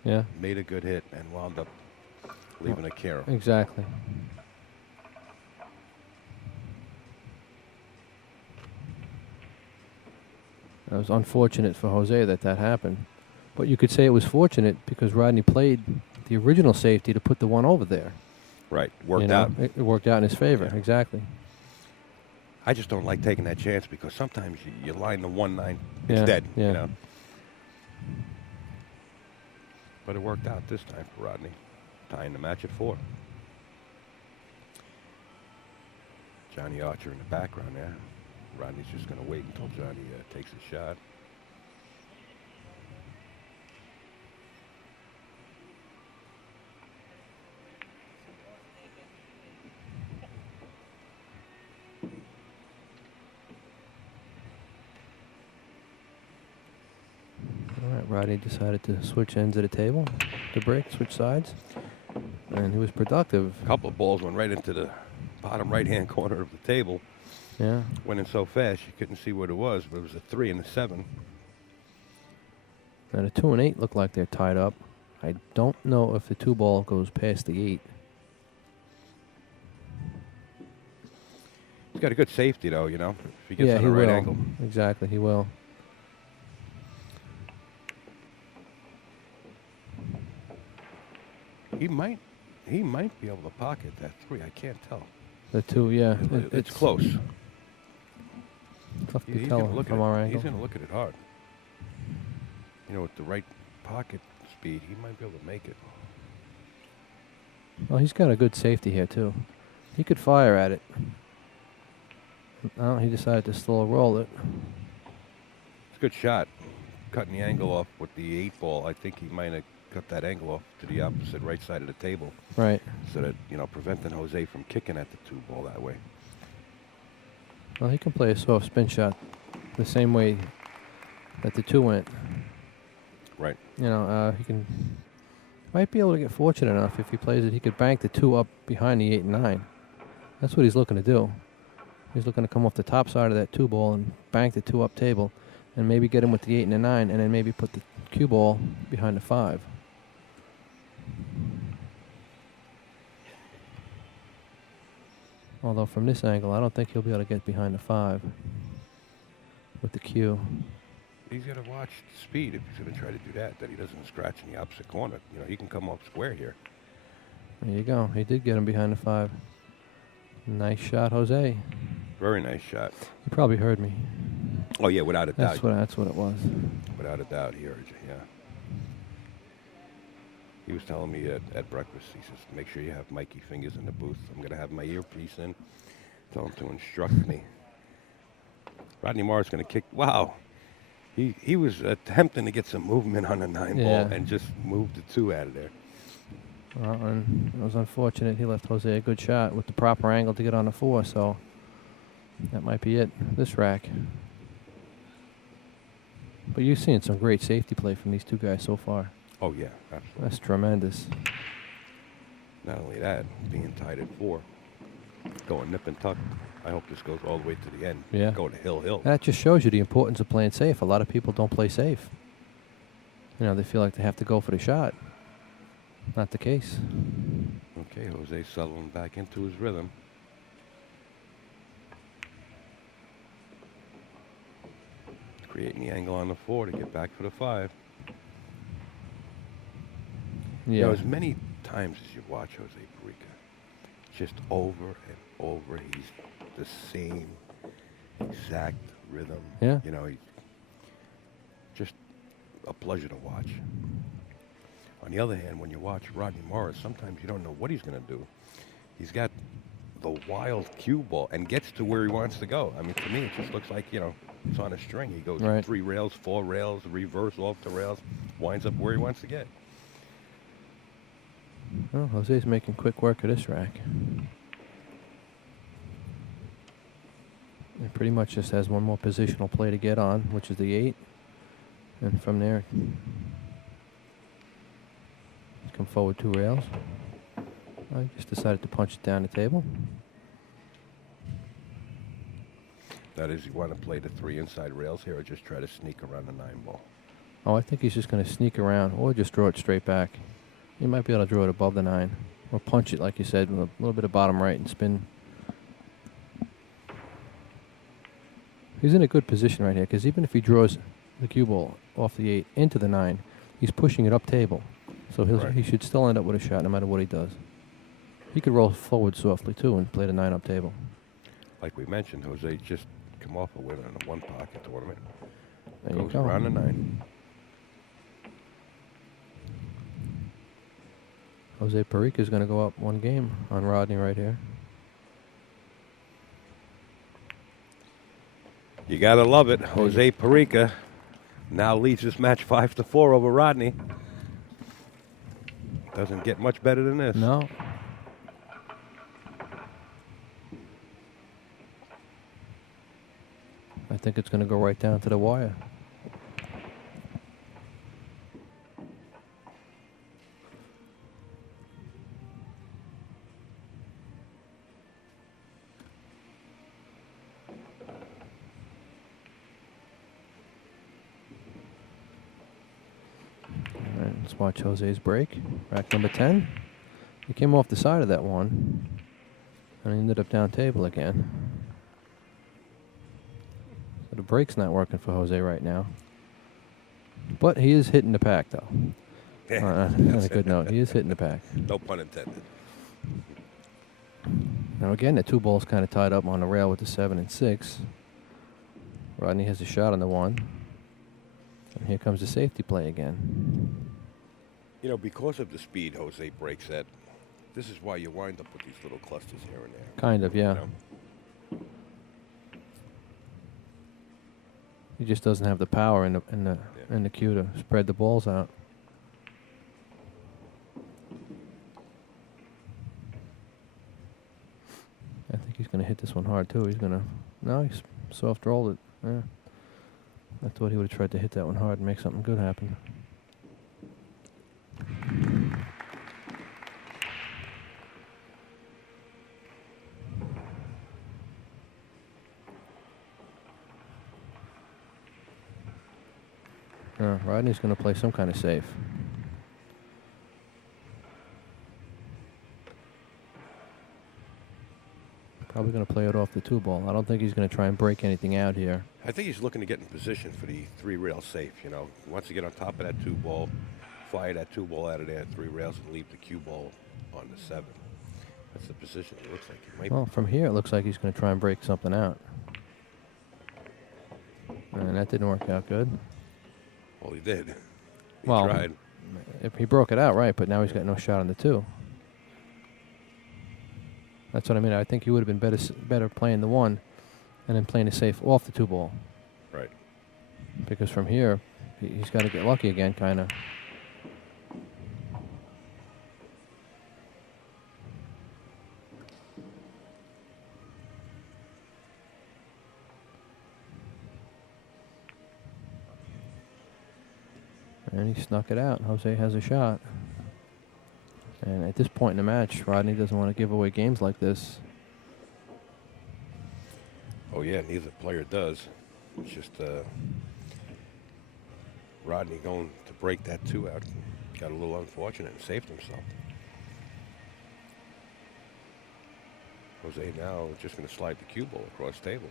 Yeah. Made a good hit and wound up leaving a carom. Exactly. It was unfortunate for Jose that happened. But you could say it was fortunate because Rodney played the original safety to put the one over there. Right. Worked out. It worked out in his favor. Yeah. Exactly. I just don't like taking that chance because sometimes you line the 1-9. It's Yeah, dead. yeah. You know. But it worked out this time for Rodney. Tying the match at 4. Johnny Archer in the background there. Rodney's just going to wait until Johnny takes a shot. All right, Rodney decided to switch ends of the table to break, switch sides. And he was productive. A couple of balls went right into the bottom right-hand corner of the table. Yeah. Went in so fast you couldn't see what it was, but it was a 3 and a 7. And a 2 and 8 look like they're tied up. I don't know if the 2 ball goes past the 8. He's got a good safety, though, you know. If he gets Yeah, on he the right will. angle. Exactly, he will. He might be able to pocket that 3. I can't tell. The 2, yeah. It's close. Tough to He's tell gonna look from at our it. angle. He's going to look at it hard. You know, with the right pocket speed, he might be able to make it. Well, he's got a good safety here, too. He could fire at it. No, he decided to slow roll it. It's a good shot. Cutting the angle off with the 8 ball. I think he might have cut that angle off to the opposite right side of the table. Right. So that, you know, preventing Jose from kicking at the 2 ball that way. Well, he can play a soft spin shot the same way that the 2 went. Right. You know, he might be able to get fortunate enough if he plays it. He could bank the 2 up behind the 8 and 9. That's what he's looking to do. He's looking to come off the top side of that 2 ball and bank the 2 up table and maybe get him with the 8 and the 9 and then maybe put the cue ball behind the 5. Although from this angle, I don't think he'll be able to get behind the 5 with the cue. He's got to watch the speed if he's going to try to do that he doesn't scratch in the opposite corner. You know, he can come off square here. There you go. He did get him behind the 5. Nice shot, Jose. Very nice shot. You probably heard me. Oh, yeah, without a doubt. That's what it was. Without a doubt, he heard you, yeah. He was telling me at breakfast, he says, make sure you have Mikey fingers in the booth. I'm going to have my earpiece in. Tell him to instruct me. Rodney Morris going to kick. Wow. He was attempting to get some movement on the 9 ball and just moved the 2 out of there. Well, and it was unfortunate. He left Jose a good shot with the proper angle to get on the 4, so that might be it, this rack. But you've seen some great safety play from these 2 guys so far. Oh, yeah, absolutely. That's tremendous. Not only that, being tied at 4, going nip and tuck. I hope this goes all the way to the end. Yeah. Go to hill. That just shows you the importance of playing safe. A lot of people don't play safe. You know, they feel like they have to go for the shot. Not the case. Okay, Jose settling back into his rhythm. Creating the angle on the 4 to get back for the 5. Yeah. You know, as many times as you watch Jose Parica, just over and over, he's the same exact rhythm. Yeah. You know, he's just a pleasure to watch. On the other hand, when you watch Rodney Morris, sometimes you don't know what he's going to do. He's got the wild cue ball and gets to where he wants to go. I mean, to me, it just looks like, you know, it's on a string. He goes Right. 3 rails, 4 rails, reverse off the rails, winds up where he wants to get. Well, Jose's making quick work of this rack. He pretty much just has one more positional play to get on, which is the 8. And from there, come forward 2 rails. I just decided to punch it down the table. That is, you want to play the 3 inside rails here or just try to sneak around the 9 ball? Oh, I think he's just going to sneak around or just draw it straight back. He might be able to draw it above the 9 or punch it, like you said, with a little bit of bottom right and spin. He's in a good position right here because even if he draws the cue ball off the 8 into the 9, he's pushing it up table. So he should still end up with a shot no matter what he does. He could roll forward softly, too, and play the 9 up table. Like we mentioned, Jose just come off a win in a 1-pocket tournament. There Goes you go. around the 9. Jose Parica is going to go up 1 game on Rodney right here. You got to love it. Jose Parica now leads this match 5-4 over Rodney. Doesn't get much better than this. No. I think it's going to go right down to the wire. All right, let's watch Jose's break. Rack number 10. He came off the side of that one and ended up down table again. So the break's not working for Jose right now. But he is hitting the pack, though. On a good note, he is hitting the pack. No pun intended. Now again, the 2 balls kind of tied up on the rail with the 7 and 6. Rodney has a shot on the 1. And here comes the safety play again. You know, because of the speed Jose breaks at, this is why you wind up with these little clusters here and there. Kind of, yeah. You know? He just doesn't have the power in the cue to spread the balls out. I think he's going to hit this one hard too. He's going to. No, he's soft rolled it. Yeah. I thought he would have tried to hit that one hard and make something good happen. Rodney's going to play some kind of safe. Probably going to play it off the 2 ball. I don't think he's going to try and break anything out here. I think he's looking to get in position for the 3 rail safe, you know. He wants to get on top of that 2 ball, fire that 2 ball out of there, 3 rails, and leave the cue ball on the 7. That's the position it looks like he might Well, from here it looks like he's going to try and break something out. And that didn't work out good. Well, he did. He Well, tried. If he broke it out right, but now he's got no shot on the 2. That's what I mean. I think he would have been better playing the 1 and then playing the safe off the 2 ball. Right. Because from here, he's got to get lucky again, kind of. And he snuck it out. Jose has a shot. And at this point in the match, Rodney doesn't want to give away games like this. Oh, yeah, neither player does. It's just Rodney going to break that 2 out. Got a little unfortunate and saved himself. Jose now just going to slide the cue ball across table.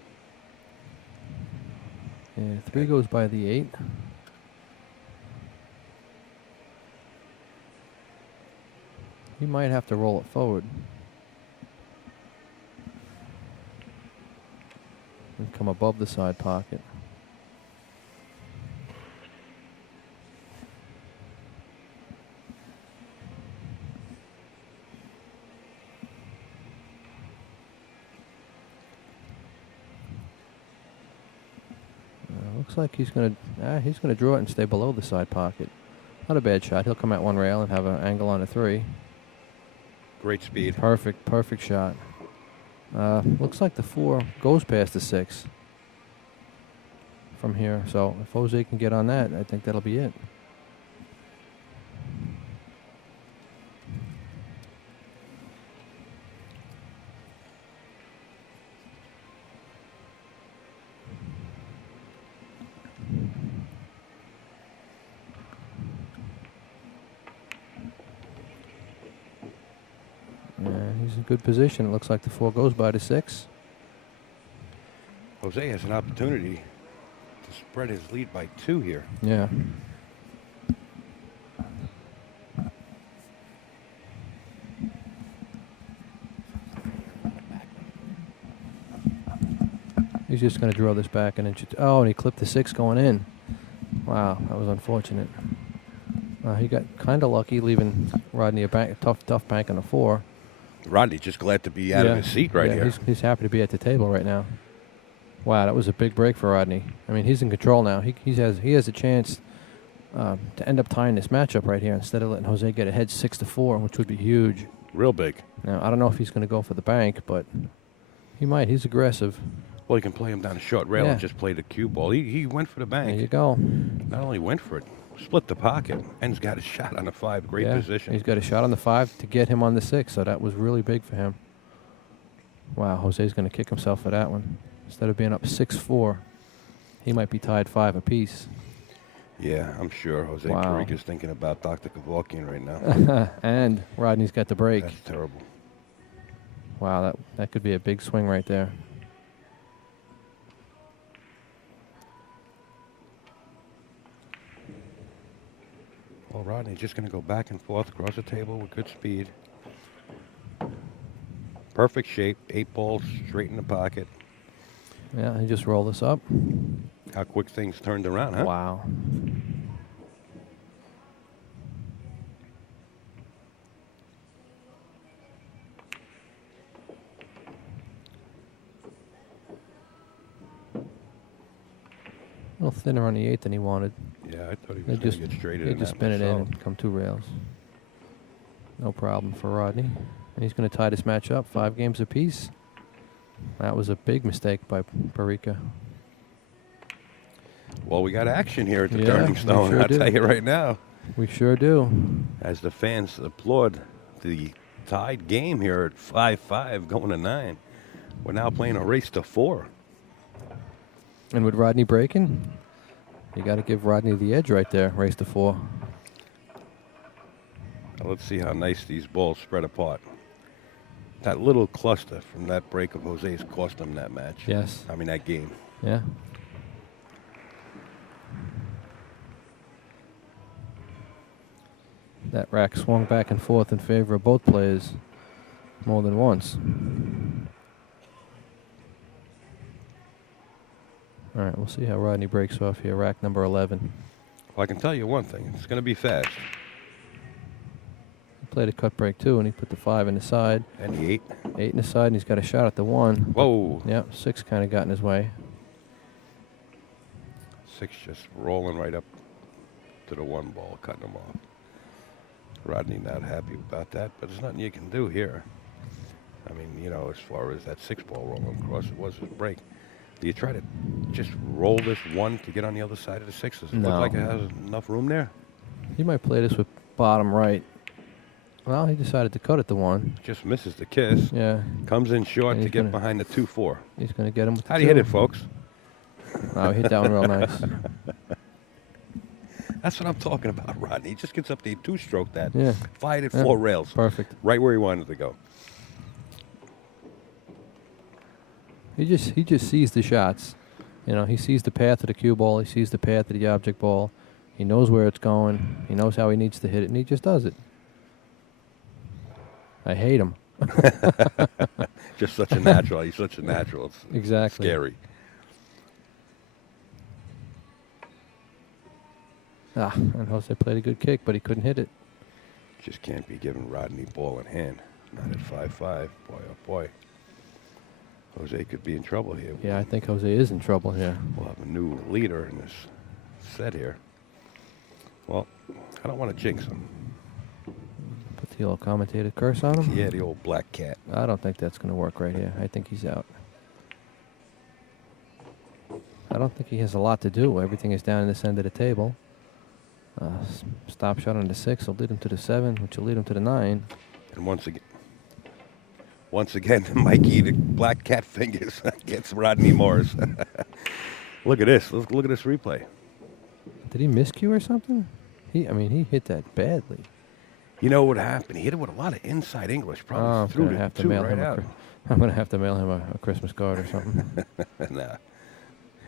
Yeah, 3 goes by the 8. He might have to roll it forward. And come above the side pocket. Looks like he's gonna draw it and stay below the side pocket. Not a bad shot. He'll come at one rail and have an angle on a 3. Great speed. Perfect shot. Looks like the 4 goes past the 6 from here. So if Jose can get on that, I think that'll be it. He's in good position. It looks like the 4 goes by the 6. Jose has an opportunity to spread his lead by 2 here. Yeah. He's just going to draw this back an inch. Oh, and he clipped the 6 going in. Wow, that was unfortunate. He got kind of lucky leaving Rodney a tough bank on a 4. Rodney's just glad to be out of his seat right here. He's happy to be at the table right now. Wow, that was a big break for Rodney. I mean, he's in control now. He has a chance to end up tying this matchup right here instead of letting Jose get ahead 6-4, which would be huge. Real big. Now, I don't know if he's going to go for the bank, but he might. He's aggressive. Well, you can play him down a short rail and just play the cue ball. He went for the bank. There you go. Not only went for it, split the pocket, and he's got a shot on the 5. Great position. He's got a shot on the 5 to get him on the 6, so that was really big for him. Wow, Jose's going to kick himself for that one. Instead of being up 6-4, he might be tied 5 apiece. Yeah, I'm sure Jose Parica's thinking about Dr. Kevorkian right now. And Rodney's got the break. That's terrible. Wow, that could be a big swing right there. Well, Rodney's just going to go back and forth across the table with good speed. Perfect shape. 8 balls straight in the pocket. Yeah, he just rolled this up. How quick things turned around, huh? Wow. A little thinner on the 8 than he wanted. Yeah, I thought he was going to get straight in. He just spin it in and come 2 rails. No problem for Rodney. And he's going to tie this match up 5 games apiece. That was a big mistake by Parica. Well, we got action here at the Turning Stone, I'll tell you right now. We sure do. As the fans applaud the tied game here at 5-5 going to 9. We're now playing a race to 4. And with Rodney breaking, you got to give Rodney the edge right there, race to 4. Now let's see how nice these balls spread apart. That little cluster from that break of Jose's cost him that match. Yes. I mean, that game. Yeah. That rack swung back and forth in favor of both players more than once. All right, we'll see how Rodney breaks off here. Rack number 11. Well, I can tell you one thing. It's going to be fast. He played a cut break, too, and he put the 5 in the side. And the 8. 8 in the side, and he's got a shot at the 1. Whoa. Yep, 6 kind of got in his way. 6 just rolling right up to the 1 ball, cutting him off. Rodney not happy about that, but there's nothing you can do here. I mean, you know, as far as that 6 ball rolling across, it was a break. Do you try to just roll this 1 to get on the other side of the 6? Does it look like it has enough room there? He might play this with bottom right. Well, he decided to cut it to 1. Just misses the kiss. Yeah. Comes in short to get behind the 2-4. He's going to get him with the 2. How do you hit it, folks? Oh, he hit that one real nice. That's what I'm talking about, Rodney. He just gets up there, 2-stroke that. Yeah. Fired at 4 rails. Perfect. Right where he wanted to go. He just sees the shots. You know, he sees the path of the cue ball. He sees the path of the object ball. He knows where it's going. He knows how he needs to hit it, and he just does it. I hate him. Just such a natural. He's such a natural. It's exactly. Scary. And Jose played a good kick, but he couldn't hit it. Just can't be giving Rodney ball in hand. Not at 5-5. Boy, oh boy. Jose could be in trouble here. Yeah, I think Jose is in trouble here. We'll have a new leader in this set here. Well, I don't want to jinx him. Put the old commentator curse on him. Yeah, the old black cat. I don't think that's going to work right here. I think he's out. I don't think he has a lot to do. Everything is down in this end of the table. Stop shot on the 6 will lead him to the 7, which will lead him to the 9. And once again, Mikey, the black cat fingers gets Rodney Morris. Look at this. Look at this replay. Did he miscue or something? He hit that badly. You know what happened? He hit it with a lot of inside English. Probably I'm threw gonna the have to two mail right him. out. I'm gonna have to mail him a Christmas card or something. Nah.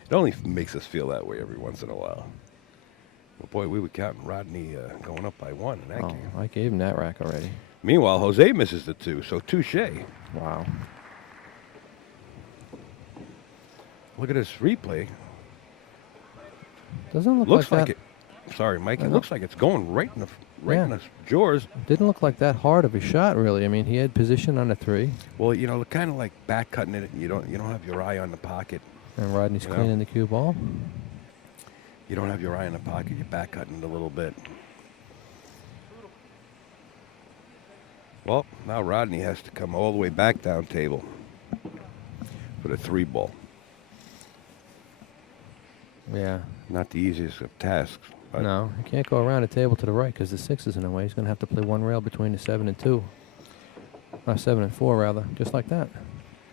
It only makes us feel that way every once in a while. Well, boy, we were counting Rodney going up by 1 in that game. I gave him that rack already. Meanwhile, Jose misses the 2, so touche. Wow. Look at this replay. Doesn't look Looks like like that. it. Sorry, Mike. I It know. looks like it's going right in the jaws. Didn't look like that hard of a shot, really. I mean, he had position on the 3, Well, you know, kind of like back cutting it. You don't have your eye on the pocket. and Rodney's You know? cleaning the cue ball. You don't have your eye on the pocket. You're back cutting it a little bit. Well, now Rodney has to come all the way back down table for the 3 ball. Yeah. Not the easiest of tasks. But No, he can't go around the table to the right because the 6 is in the way. He's going to have to play one rail between the 7 and 2. 7 and 4, rather. Just like that.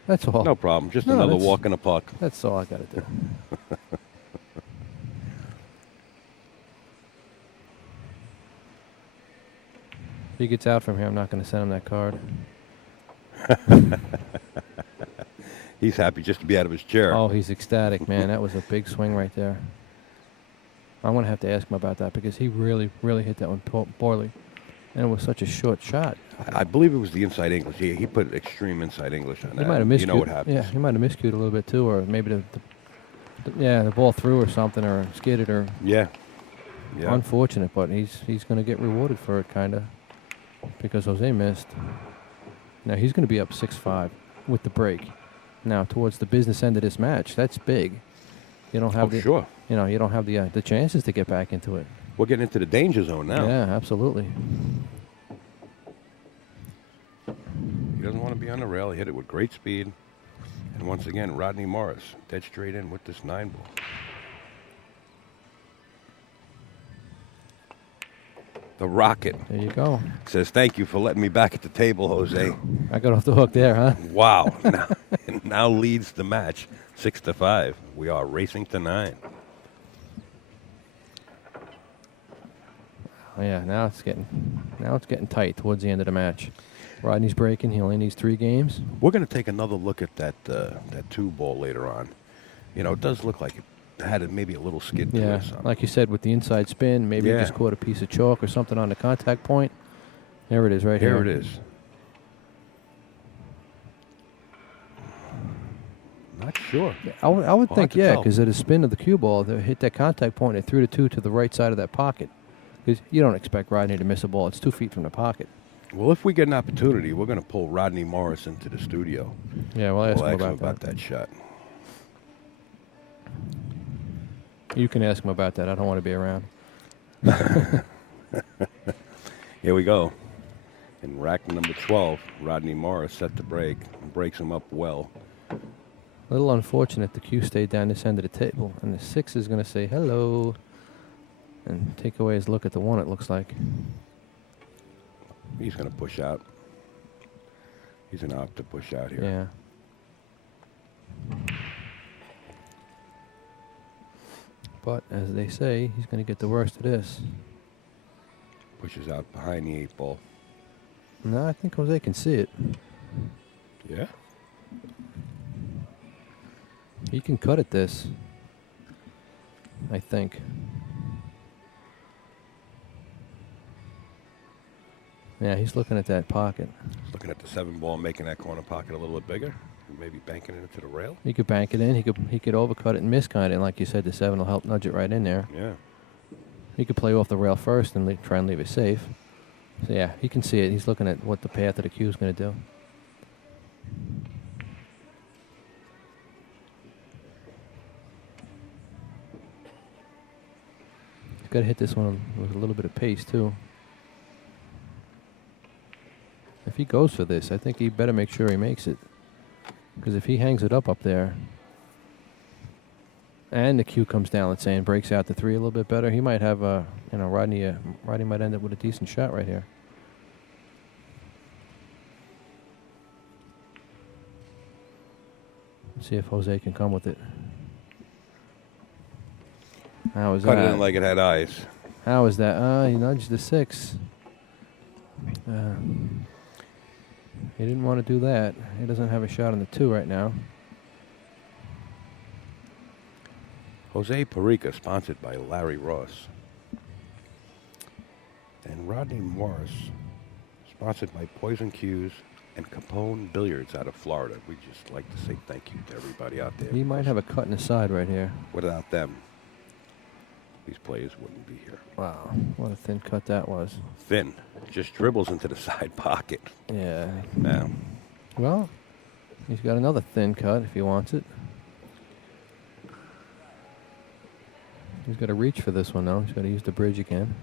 That's all. No problem. Just No, another that's- walk in the park. That's all I got to do. If he gets out from here, I'm not going to send him that card. He's happy just to be out of his chair. Oh, he's ecstatic, man. That was a big swing right there. I'm going to have to ask him about that because he really, really hit that one poorly. And it was such a short shot. I believe it was the inside English. He put extreme inside English on He that. might have miscued. You know what happens. Yeah, he might have miscued a little bit too, or maybe the ball threw or something, or skidded, or Yeah. unfortunate. But he's going to get rewarded for it, kind of, because Jose missed. Now he's going to be up 6-5 with the break. Now towards the business end of this match, that's big. You don't have Sure. you don't have the chances to get back into it. We're getting into the danger zone now. Yeah, absolutely. He doesn't want to be on the rail. He hit it with great speed. And once again, Rodney Morris dead straight in with this 9 ball. The Rocket There you go. says, "Thank you for letting me back at the table, Jose." I got off the hook there, huh? Wow. now leads the match 6-5. We are racing to 9. Oh, yeah, now it's getting tight towards the end of the match. Rodney's breaking. He only needs 3 games. We're going to take another look at that 2 ball later on. You know, it does look like it had maybe a little skid to it Yeah, or something. like you said, with the inside spin, maybe he Yeah. just caught a piece of chalk or something on the contact point. There it is, right here. Here it is. Not sure. I would Hard think, to yeah, tell. because of the spin of the cue ball, they hit that contact point, it threw the 2 to the right side of that pocket. Because you don't expect Rodney to miss a ball. It's 2 feet from the pocket. Well, if we get an opportunity, we're going to pull Rodney Morris into the studio. Yeah, well, ask We'll him ask him about that. that shot. You can ask him about that. I don't want to be around. Here we go. In rack number 12, Rodney Morris set to break and breaks him up well. A little unfortunate the cue stayed down this end of the table. And the 6 is going to say hello and take away his look at the 1, it looks like. He's going to push out. He's going to opt to push out here. Yeah. But as they say, he's going to get the worst of this. Pushes out behind the 8 ball. No, I think Jose can see it. Yeah? He can cut at this. I think. Yeah, he's looking at that pocket. He's looking at the 7 ball, making that corner pocket a little bit bigger. And maybe banking it into the rail. He could bank it in. He could overcut it and miss kind of. And like you said, the 7 will help nudge it right in there. Yeah. He could play off the rail first and try and leave it safe. So yeah, he can see it. He's looking at what the path of the cue is going to do. Got to hit this one with a little bit of pace, too. If he goes for this, I think he better make sure he makes it. Because if he hangs it up there, and the cue comes down, let's say, and breaks out the 3 a little bit better, he might have a, Rodney might end up with a decent shot right here. Let's see if Jose can come with it. How is Cut that? it in like it had eyes. How is that? He nudged the 6. He didn't want to do that. He doesn't have a shot on the 2 right now. Jose Parica, sponsored by Larry Ross. And Rodney Morris, sponsored by Poison Cues and Capone Billiards out of Florida. We just like to say thank you to everybody out there. He might have a cut in the side right here. Without them, these players wouldn't be here. Wow, what a thin cut that was. Thin. Just dribbles into the side pocket. Yeah. Now. Well, he's got another thin cut if he wants it. He's got to reach for this one, though. He's got to use the bridge again.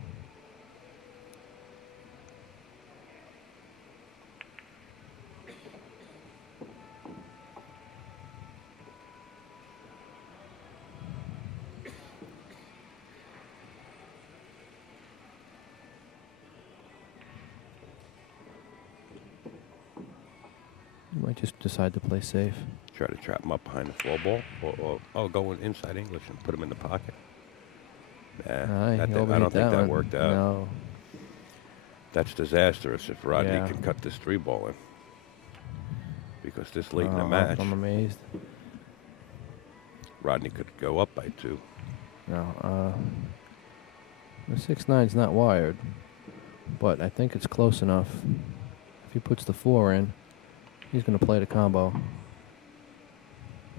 He might just decide to play safe. Try to trap him up behind the 4 ball. Or go inside English and put him in the pocket. Nah, I don't think that worked out. No. That's disastrous if Rodney Yeah. can cut this 3 ball in. Because this late in the match, I'm amazed. Rodney could go up by 2. No, the 6-9's not wired, but I think it's close enough. If he puts the 4 in, he's going to play the combo.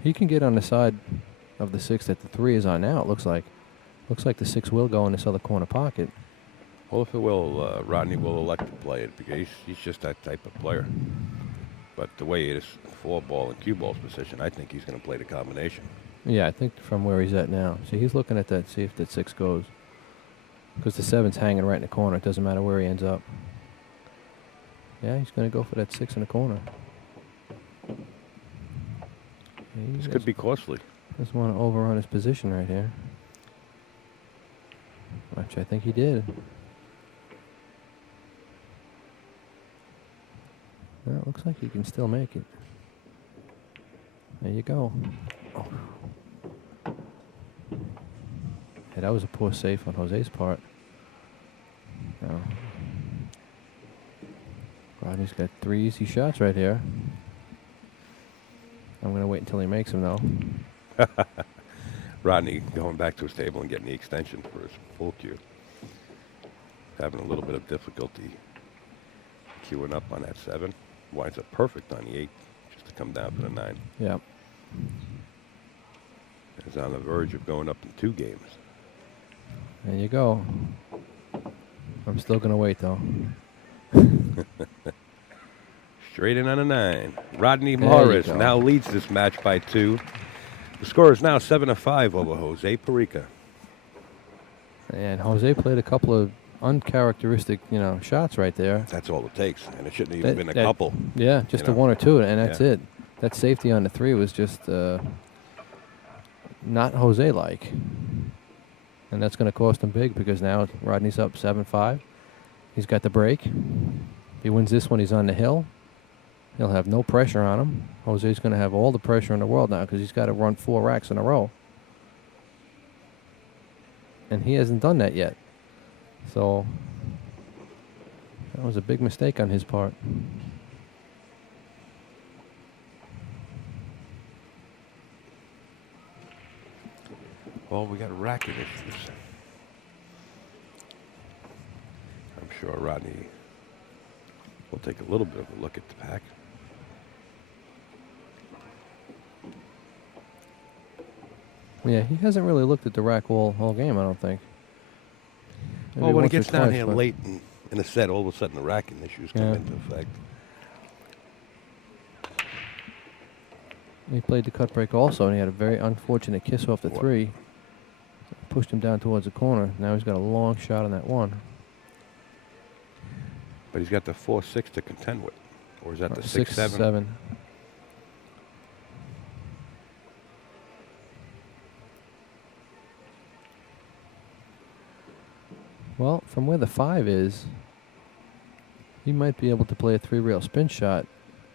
He can get on the side of the 6 that the 3 is on now, it looks like. Looks like the 6 will go in this other corner pocket. Well, if it will, Rodney will elect to play it because he's just that type of player. But the way it is 4 ball and cue ball's position, I think he's going to play the combination. Yeah, I think from where he's at now. See, he's looking at that, see if that 6 goes. Because the 7's hanging right in the corner. It doesn't matter where he ends up. Yeah, he's going to go for that 6 in the corner. This could be costly. Doesn't want to overrun his position right here. Which I think he did. Well, it looks like he can still make it. There you go. Oh. Yeah, that was a poor save on Jose's part. No. Rodney's got 3 easy shots right here. I'm going to wait until he makes them, though. Rodney going back to his table and getting the extension for his full cue. Having a little bit of difficulty queuing up on that 7. Winds up perfect on the 8, just to come down to the 9. Yep. He's on the verge of going up in 2 games. There you go. I'm still going to wait, though. Straight in on a 9. Rodney There Morris you go. now leads this match by 2. The score is now 7-5 over Jose Parica. And Jose played a couple of uncharacteristic, shots right there. That's all it takes, and it shouldn't even been a couple. Yeah, just a 1 or 2, and that's it. That safety on the 3 was just not Jose-like. And that's going to cost him big because now Rodney's up 7-5. He's got the break. If he wins this one, he's on the hill. He'll have no pressure on him. Jose's going to have all the pressure in the world now because he's got to run 4 racks in a row. And he hasn't done that yet. So that was a big mistake on his part. Well, we got racket issues. I'm sure Rodney will take a little bit of a look at the pack. Yeah, he hasn't really looked at the rack whole game, I don't think. Maybe Well, when it once or gets down twice, here but- late in the set, all of a sudden the racking issues come Yeah. into effect. He played the cut break also, and he had a very unfortunate kiss off the What? 3. pushed him down towards the corner. Now he's got a long shot on that one. But he's got the 4-6 to contend with. Or is that the 6-7? 6-7? Well, from where the 5 is, he might be able to play a 3-rail spin shot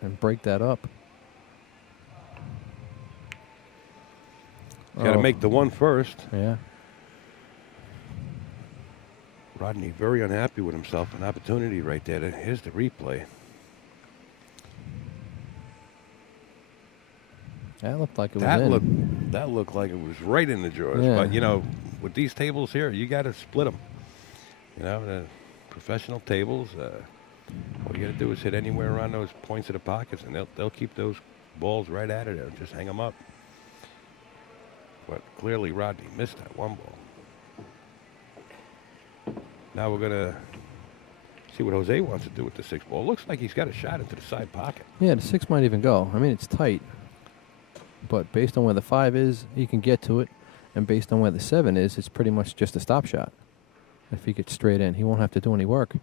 and break that up. Got to make the 1 first. Yeah. Rodney very unhappy with himself. An opportunity right there. Here's the replay. That looked like it was in. That looked like it was right in the drawers. Yeah. But, you know, with these tables here, you got to split them. You know, the professional tables, all you got to do is hit anywhere around those points of the pockets, and they'll keep those balls right out of there. Just hang them up. But clearly Rodney missed that 1 ball. Now we're going to see what Jose wants to do with the 6 ball. Looks like he's got a shot into the side pocket. Yeah, the 6 might even go. I mean, it's tight. But based on where the 5 is, he can get to it. And based on where the 7 is, it's pretty much just a stop shot. If he gets straight in, he won't have to do any work.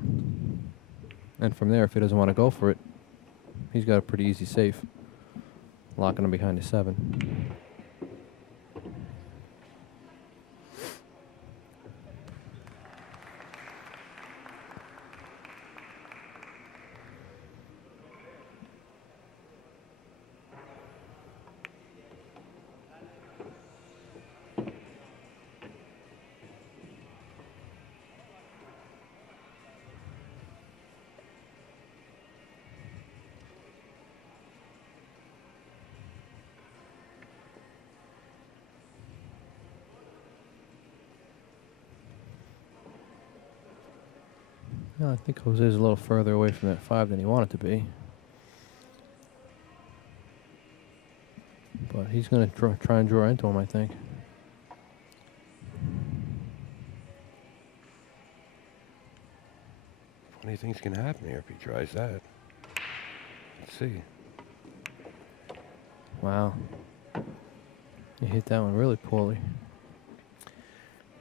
And from there, if he doesn't want to go for it, he's got a pretty easy safe. Locking him behind the 7. Yeah, I think Jose's a little further away from that 5 than he wanted to be. But he's going to try and draw into him, I think. Funny things can happen here if he tries that. Let's see. Wow. He hit that one really poorly.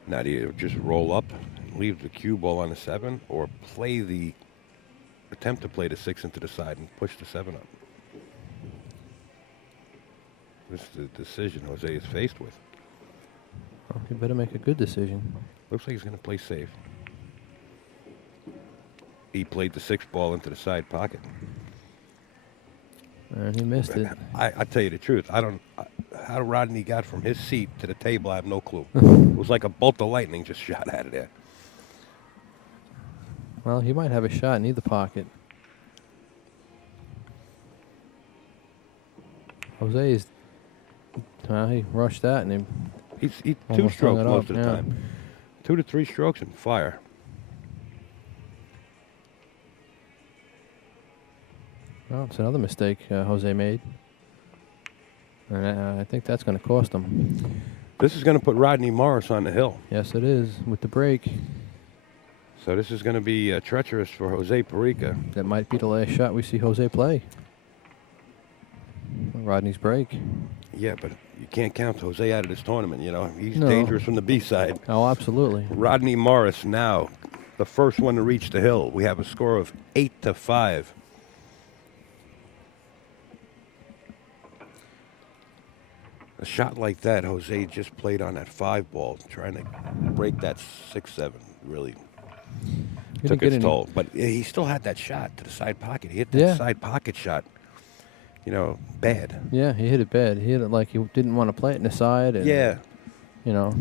Now do you just roll up, leave the cue ball on the 7, or attempt to play the 6 into the side and push the 7 up? This is the decision Jose is faced with. Well, he better make a good decision. Looks like he's going to play safe. He played the 6 ball into the side pocket. And he missed it. I tell you the truth, how Rodney got from his seat to the table, I have no clue. It was like a bolt of lightning just shot out of there. Well, he might have a shot in either pocket. Jose's, he rushed that and He's 2 almost hung strokes it most up, of the yeah. time. 2 to 3 strokes and fire. Well, it's another mistake Jose made. And I think that's going to cost him. This is going to put Rodney Morris on the hill. Yes, it is, with the break. So this is going to be treacherous for Jose Parica. That might be the last shot we see Jose play. Rodney's break. Yeah, but you can't count Jose out of this tournament, you know. He's No. dangerous from the B side. Oh, absolutely. Rodney Morris now, the first one to reach the hill. We have a score of 8-5. A shot like that, Jose just played on that 5 ball, trying to break that 6-7. Really He took didn't get its any- toll. But he still had that shot to the side pocket. He hit that side pocket shot, you know, bad. Yeah, he hit it bad. He hit it like he didn't want to play it in the side. And, Yeah. You know.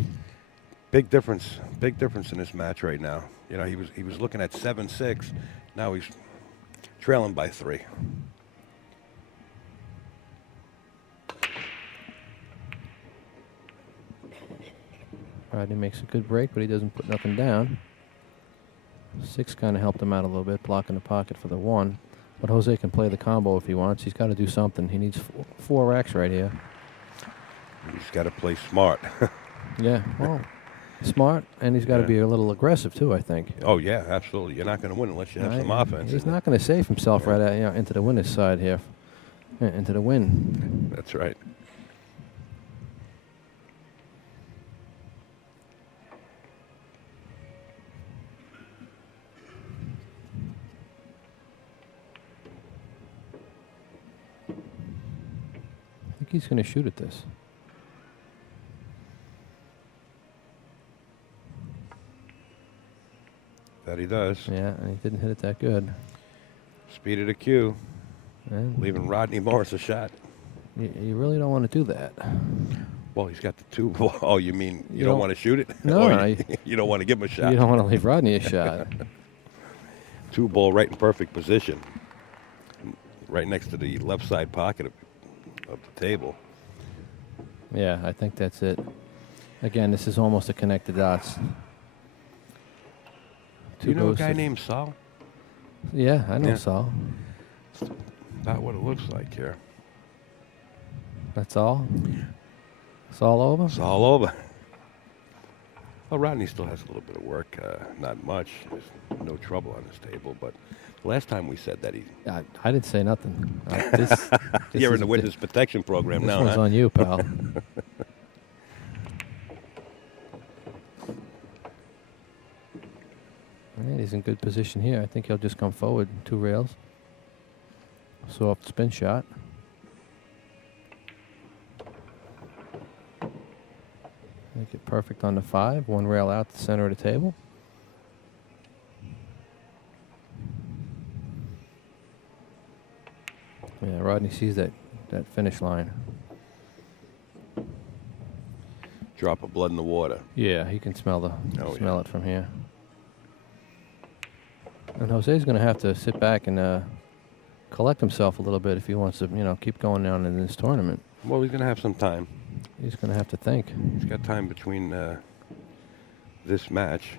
Big difference in this match right now. You know, he was looking at 7-6. Now he's trailing by 3. Rodney makes a good break, but he doesn't put nothing down. 6 kind of helped him out a little bit, blocking the pocket for the 1. But Jose can play the combo if he wants. He's got to do something. He needs 4 racks right here. He's got to play smart. Yeah, well, smart, and he's got to Yeah. be a little aggressive too, I think. Oh, yeah, absolutely. You're not going to win unless you have some offense. He's not going to save himself right at, into the winner's side here, into the win. That's right. he's going to shoot at this. That he does. Yeah, and he didn't hit it that good. Speed of the cue, And leaving Rodney Morris a shot. you really don't want to do that. Well, he's got the 2 ball. Oh, you mean you don't don't- want to shoot it? No, Or no, you don't want to give him a shot. You don't want to leave Rodney a shot. 2 ball right in perfect position. Right next to the left side pocket of the table. Yeah, I think that's it. Again, this is almost a connect the dots. Do you know a goes guy to- named Saul? Yeah, I know Yeah. Saul. About what it looks like here. That's all? It's all over? It's all over. Well, Rodney still has a little bit of work. Not much. There's no trouble on this table. But last time we said that he... I didn't say nothing. This You're is in the witness protection program This now, one's huh? on you, pal. All right, he's in good position here. I think he'll just come forward 2 rails. Soft spin shot. Make it perfect on the 5. 1 rail out the center of the table. Yeah, Rodney sees that finish line. Drop of blood in the water. Yeah, he can smell Oh, it from here. And Jose's going to have to sit back and collect himself a little bit if he wants to, keep going down in this tournament. Well, he's going to have some time. He's going to have to think. He's got time between this match.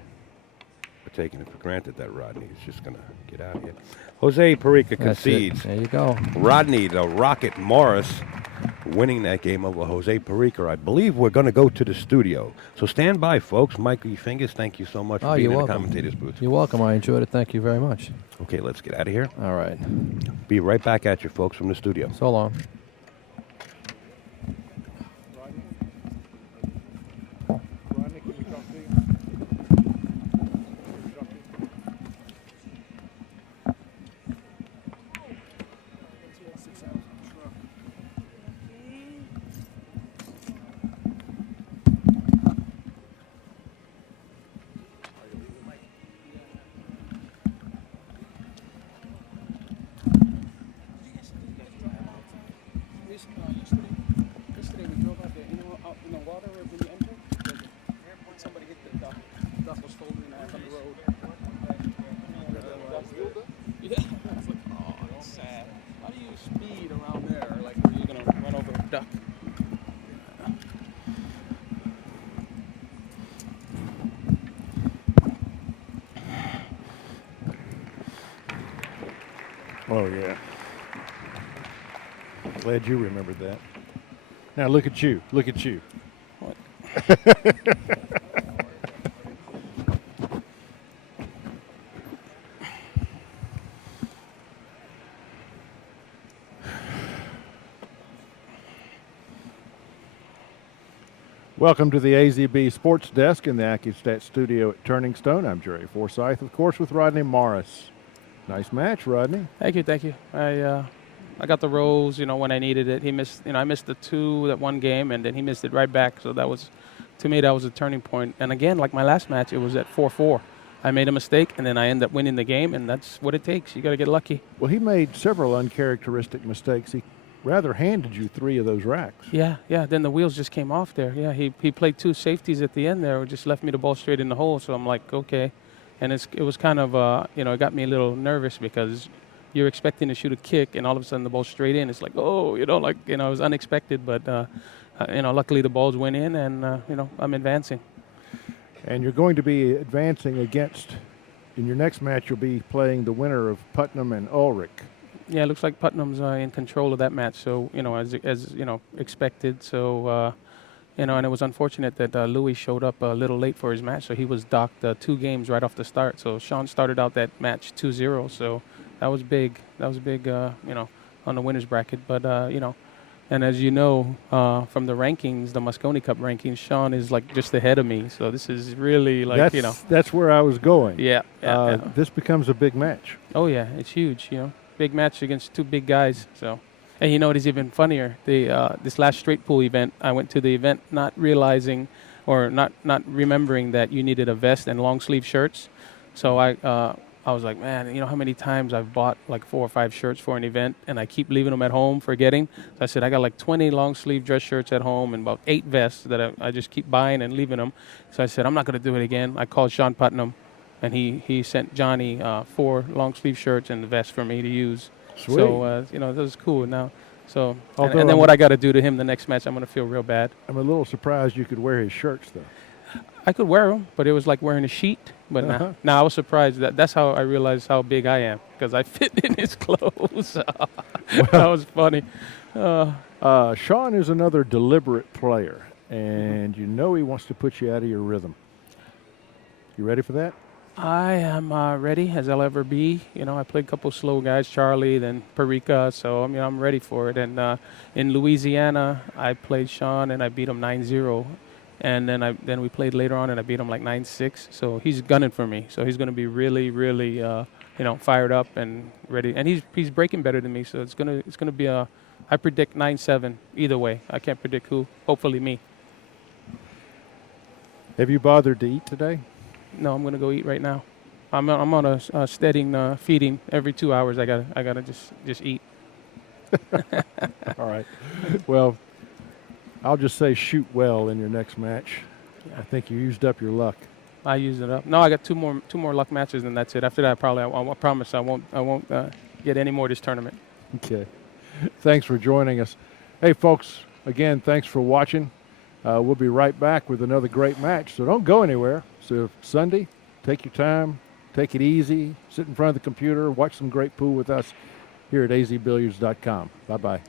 We're taking it for granted that Rodney is just going to get out here. Jose Parica That's concedes. it. There you go. Rodney, the Rocket Morris, winning that game over Jose Parica. I believe we're going to go to the studio. So stand by, folks. Michael Fingers, thank you so much for being you're in the welcome. commentator's booth. You're welcome. I enjoyed it. Thank you very much. Okay, let's get out of here. All right. Be right back at you, folks, from the studio. So long. Rodney, can we talk to you? Yesterday we drove out there, out in the water when you enter. Somebody hit the duck. The duck was folding in half on the road. Yeah. It's like, oh, that's sad. How do you speed around there? Like, are you going to run over a duck? Oh, yeah. Glad you remembered that. Now look at you. Look at you. What? Welcome to the AZB Sports Desk in the AccuStat studio at Turning Stone. I'm Jerry Forsyth, of course, with Rodney Morris. Nice match, Rodney. Thank you, thank you. I got the rolls, when I needed it. He missed, I missed the 2 that one game, and then he missed it right back. So that was, to me, that was a turning point. And again, like my last match, it was at 4-4. I made a mistake, and then I ended up winning the game, and that's what it takes. You got to get lucky. Well, he made several uncharacteristic mistakes. He rather handed you 3 of those racks. Yeah. Then the wheels just came off there. Yeah, he played 2 safeties at the end there, or just left me the ball straight in the hole. So I'm like, okay. And it was kind of, it got me a little nervous because you're expecting to shoot a kick, and all of a sudden the ball's straight in. It's like, oh, it was unexpected. But, luckily the balls went in, and, I'm advancing. And you're going to be advancing against, in your next match, you'll be playing the winner of Putnam and Ulrich. Yeah, it looks like Putnam's in control of that match. So, as expected. So, and it was unfortunate that Louis showed up a little late for his match. So he was docked 2 games right off the start. So Sean started out that match 2-0. So that was big. That was big, on the winner's bracket. But, and as you know, from the rankings, the Moscone Cup rankings, Sean is like just ahead of me. So this is really like, That's where I was going. Yeah. This becomes a big match. Oh, yeah, it's huge, Big match against 2 big guys. So And you know what is even funnier? This last straight pool event, I went to the event not realizing or not remembering that you needed a vest and long sleeve shirts. So I was like, man, you know how many times I've bought like 4 or 5 shirts for an event and I keep leaving them at home forgetting. So I said, I got like 20 long sleeve dress shirts at home and about 8 vests that I just keep buying and leaving them. So I said, I'm not going to do it again. I called Sean Putnam and he sent Johnny 4 long sleeve shirts and the vest for me to use. Sweet. So, you know, that was cool now. So, Although and then what I got to do to him the next match, I'm going to feel real bad. I'm a little surprised you could wear his shirts, though. I could wear them, but it was like wearing a sheet. But now I was surprised. That's how I realized how big I am, because I fit in his clothes. That was funny. Sean is another deliberate player, and you know he wants to put you out of your rhythm. You ready for that? I am ready as I'll ever be. You know, I played a couple slow guys, Charlie, then Parica, so I mean, I'm ready for it. And in Louisiana, I played Sean, and I beat him 9-0. And then we played later on, and I beat him like 9-6. So he's gunning for me. So he's going to be really, really, fired up and ready. And he's breaking better than me. So it's gonna be I predict 9-7 either way. I can't predict who. Hopefully me. Have you bothered to eat today? No, I'm gonna go eat right now. I'm on a steady feeding every 2 hours. I gotta just eat. All right. Well, I'll just say shoot well in your next match. Yeah. I think you used up your luck. I used it up. No, I got two more luck matches, and that's it. After that, I promise I won't get any more this tournament. Okay. Thanks for joining us. Hey, folks, again, thanks for watching. We'll be right back with another great match, so don't go anywhere. So Sunday, take your time, take it easy, sit in front of the computer, watch some great pool with us here at azbilliards.com. Bye-bye.